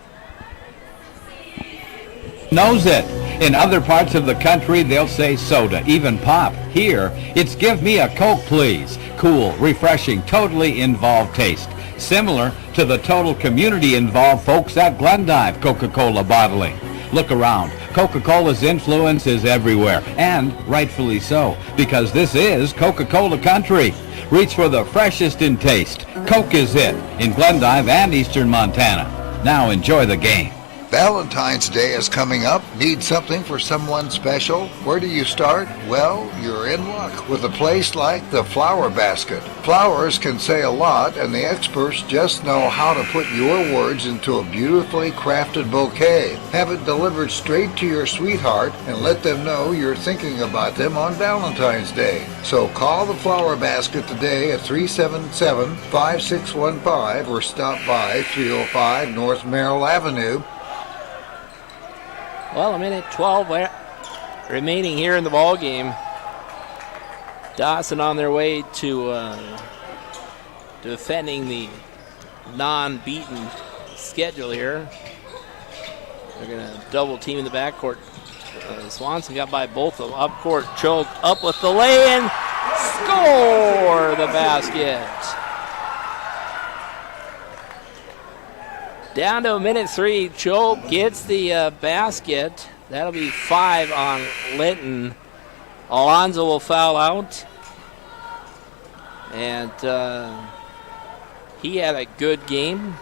Knows it. In other parts of the country, they'll say soda, even pop. Here, it's give me a Coke, please. Cool, refreshing, totally involved taste. Similar to the total community involved folks at Glendive Coca-Cola bottling. Look around. Coca-Cola's influence is everywhere, and rightfully so, because this is Coca-Cola country. Reach for the freshest in taste. Coke is it in Glendive and eastern Montana. Now enjoy the game. Valentine's Day is coming up. Need something for someone special? Where do you start? Well, you're in luck with a place like the Flower Basket. Flowers can say a lot, and the experts just know how to put your words into a beautifully crafted bouquet. Have it delivered straight to your sweetheart and let them know you're thinking about them on Valentine's Day. So call the Flower Basket today at 377-5615 or stop by 305 North Merrill Avenue. Well, a minute 12 remaining here in the ball game. Dawson on their way to defending the non-beaten schedule here. They're going to double team in the backcourt. Swanson got by both of them. Up court, Choke up with the lay-in. Score the basket. Down to a minute 3. Choke gets the basket. That'll be 5 on Linton. Alonzo will foul out. And he had a good game.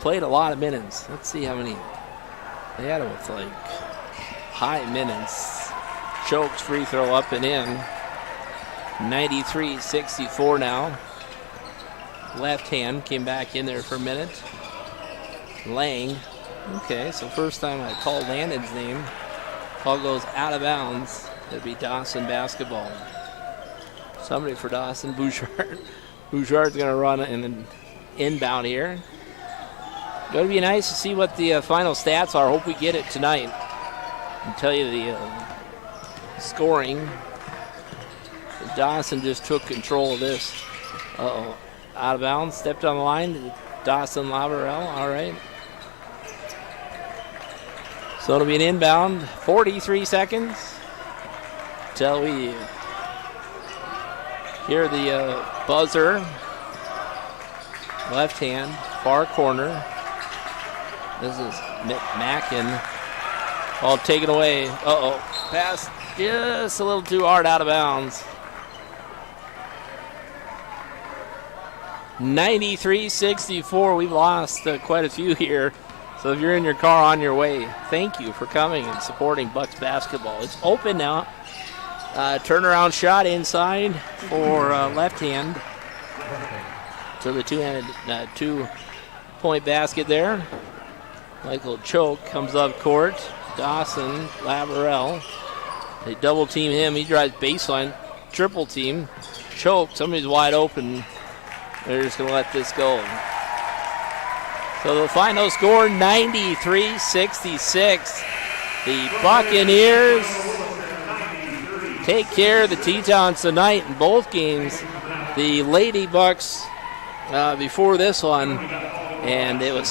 Played a lot of minutes. Let's see how many. They had him with like high minutes. Choke's free throw up and in. 93-64 now. Left hand came back in there for a minute. Lang. Okay, so first time I called Landon's name. Ball goes out of bounds. It'll be Dawson basketball. Somebody for Dawson. Bouchard. Bouchard's going to run an inbound here. Going to be nice to see what the final stats are. Hope we get it tonight. And tell you the scoring. Dawson just took control of this. Uh-oh. Out of bounds. Stepped on the line. Dawson Lavarelle. All right. So it'll be an inbound. 43 seconds. Till we hear the buzzer. Left hand. Far corner. This is Mackin. All taken away. Uh-oh. Pass just a little too hard out of bounds. 93-64. We've lost quite a few here. So if you're in your car on your way, thank you for coming and supporting Bucks basketball. It's open now. Turnaround shot inside for left hand. So the two-point basket there. Michael Choke comes up court. Dawson, Lavarelle. They double team him. He drives baseline. Triple team. Choke. Somebody's wide open. They're just going to let this go. So the final score, 93-66. The Buccaneers take care of the Tetons tonight in both games. The Lady Bucks before this one, and it was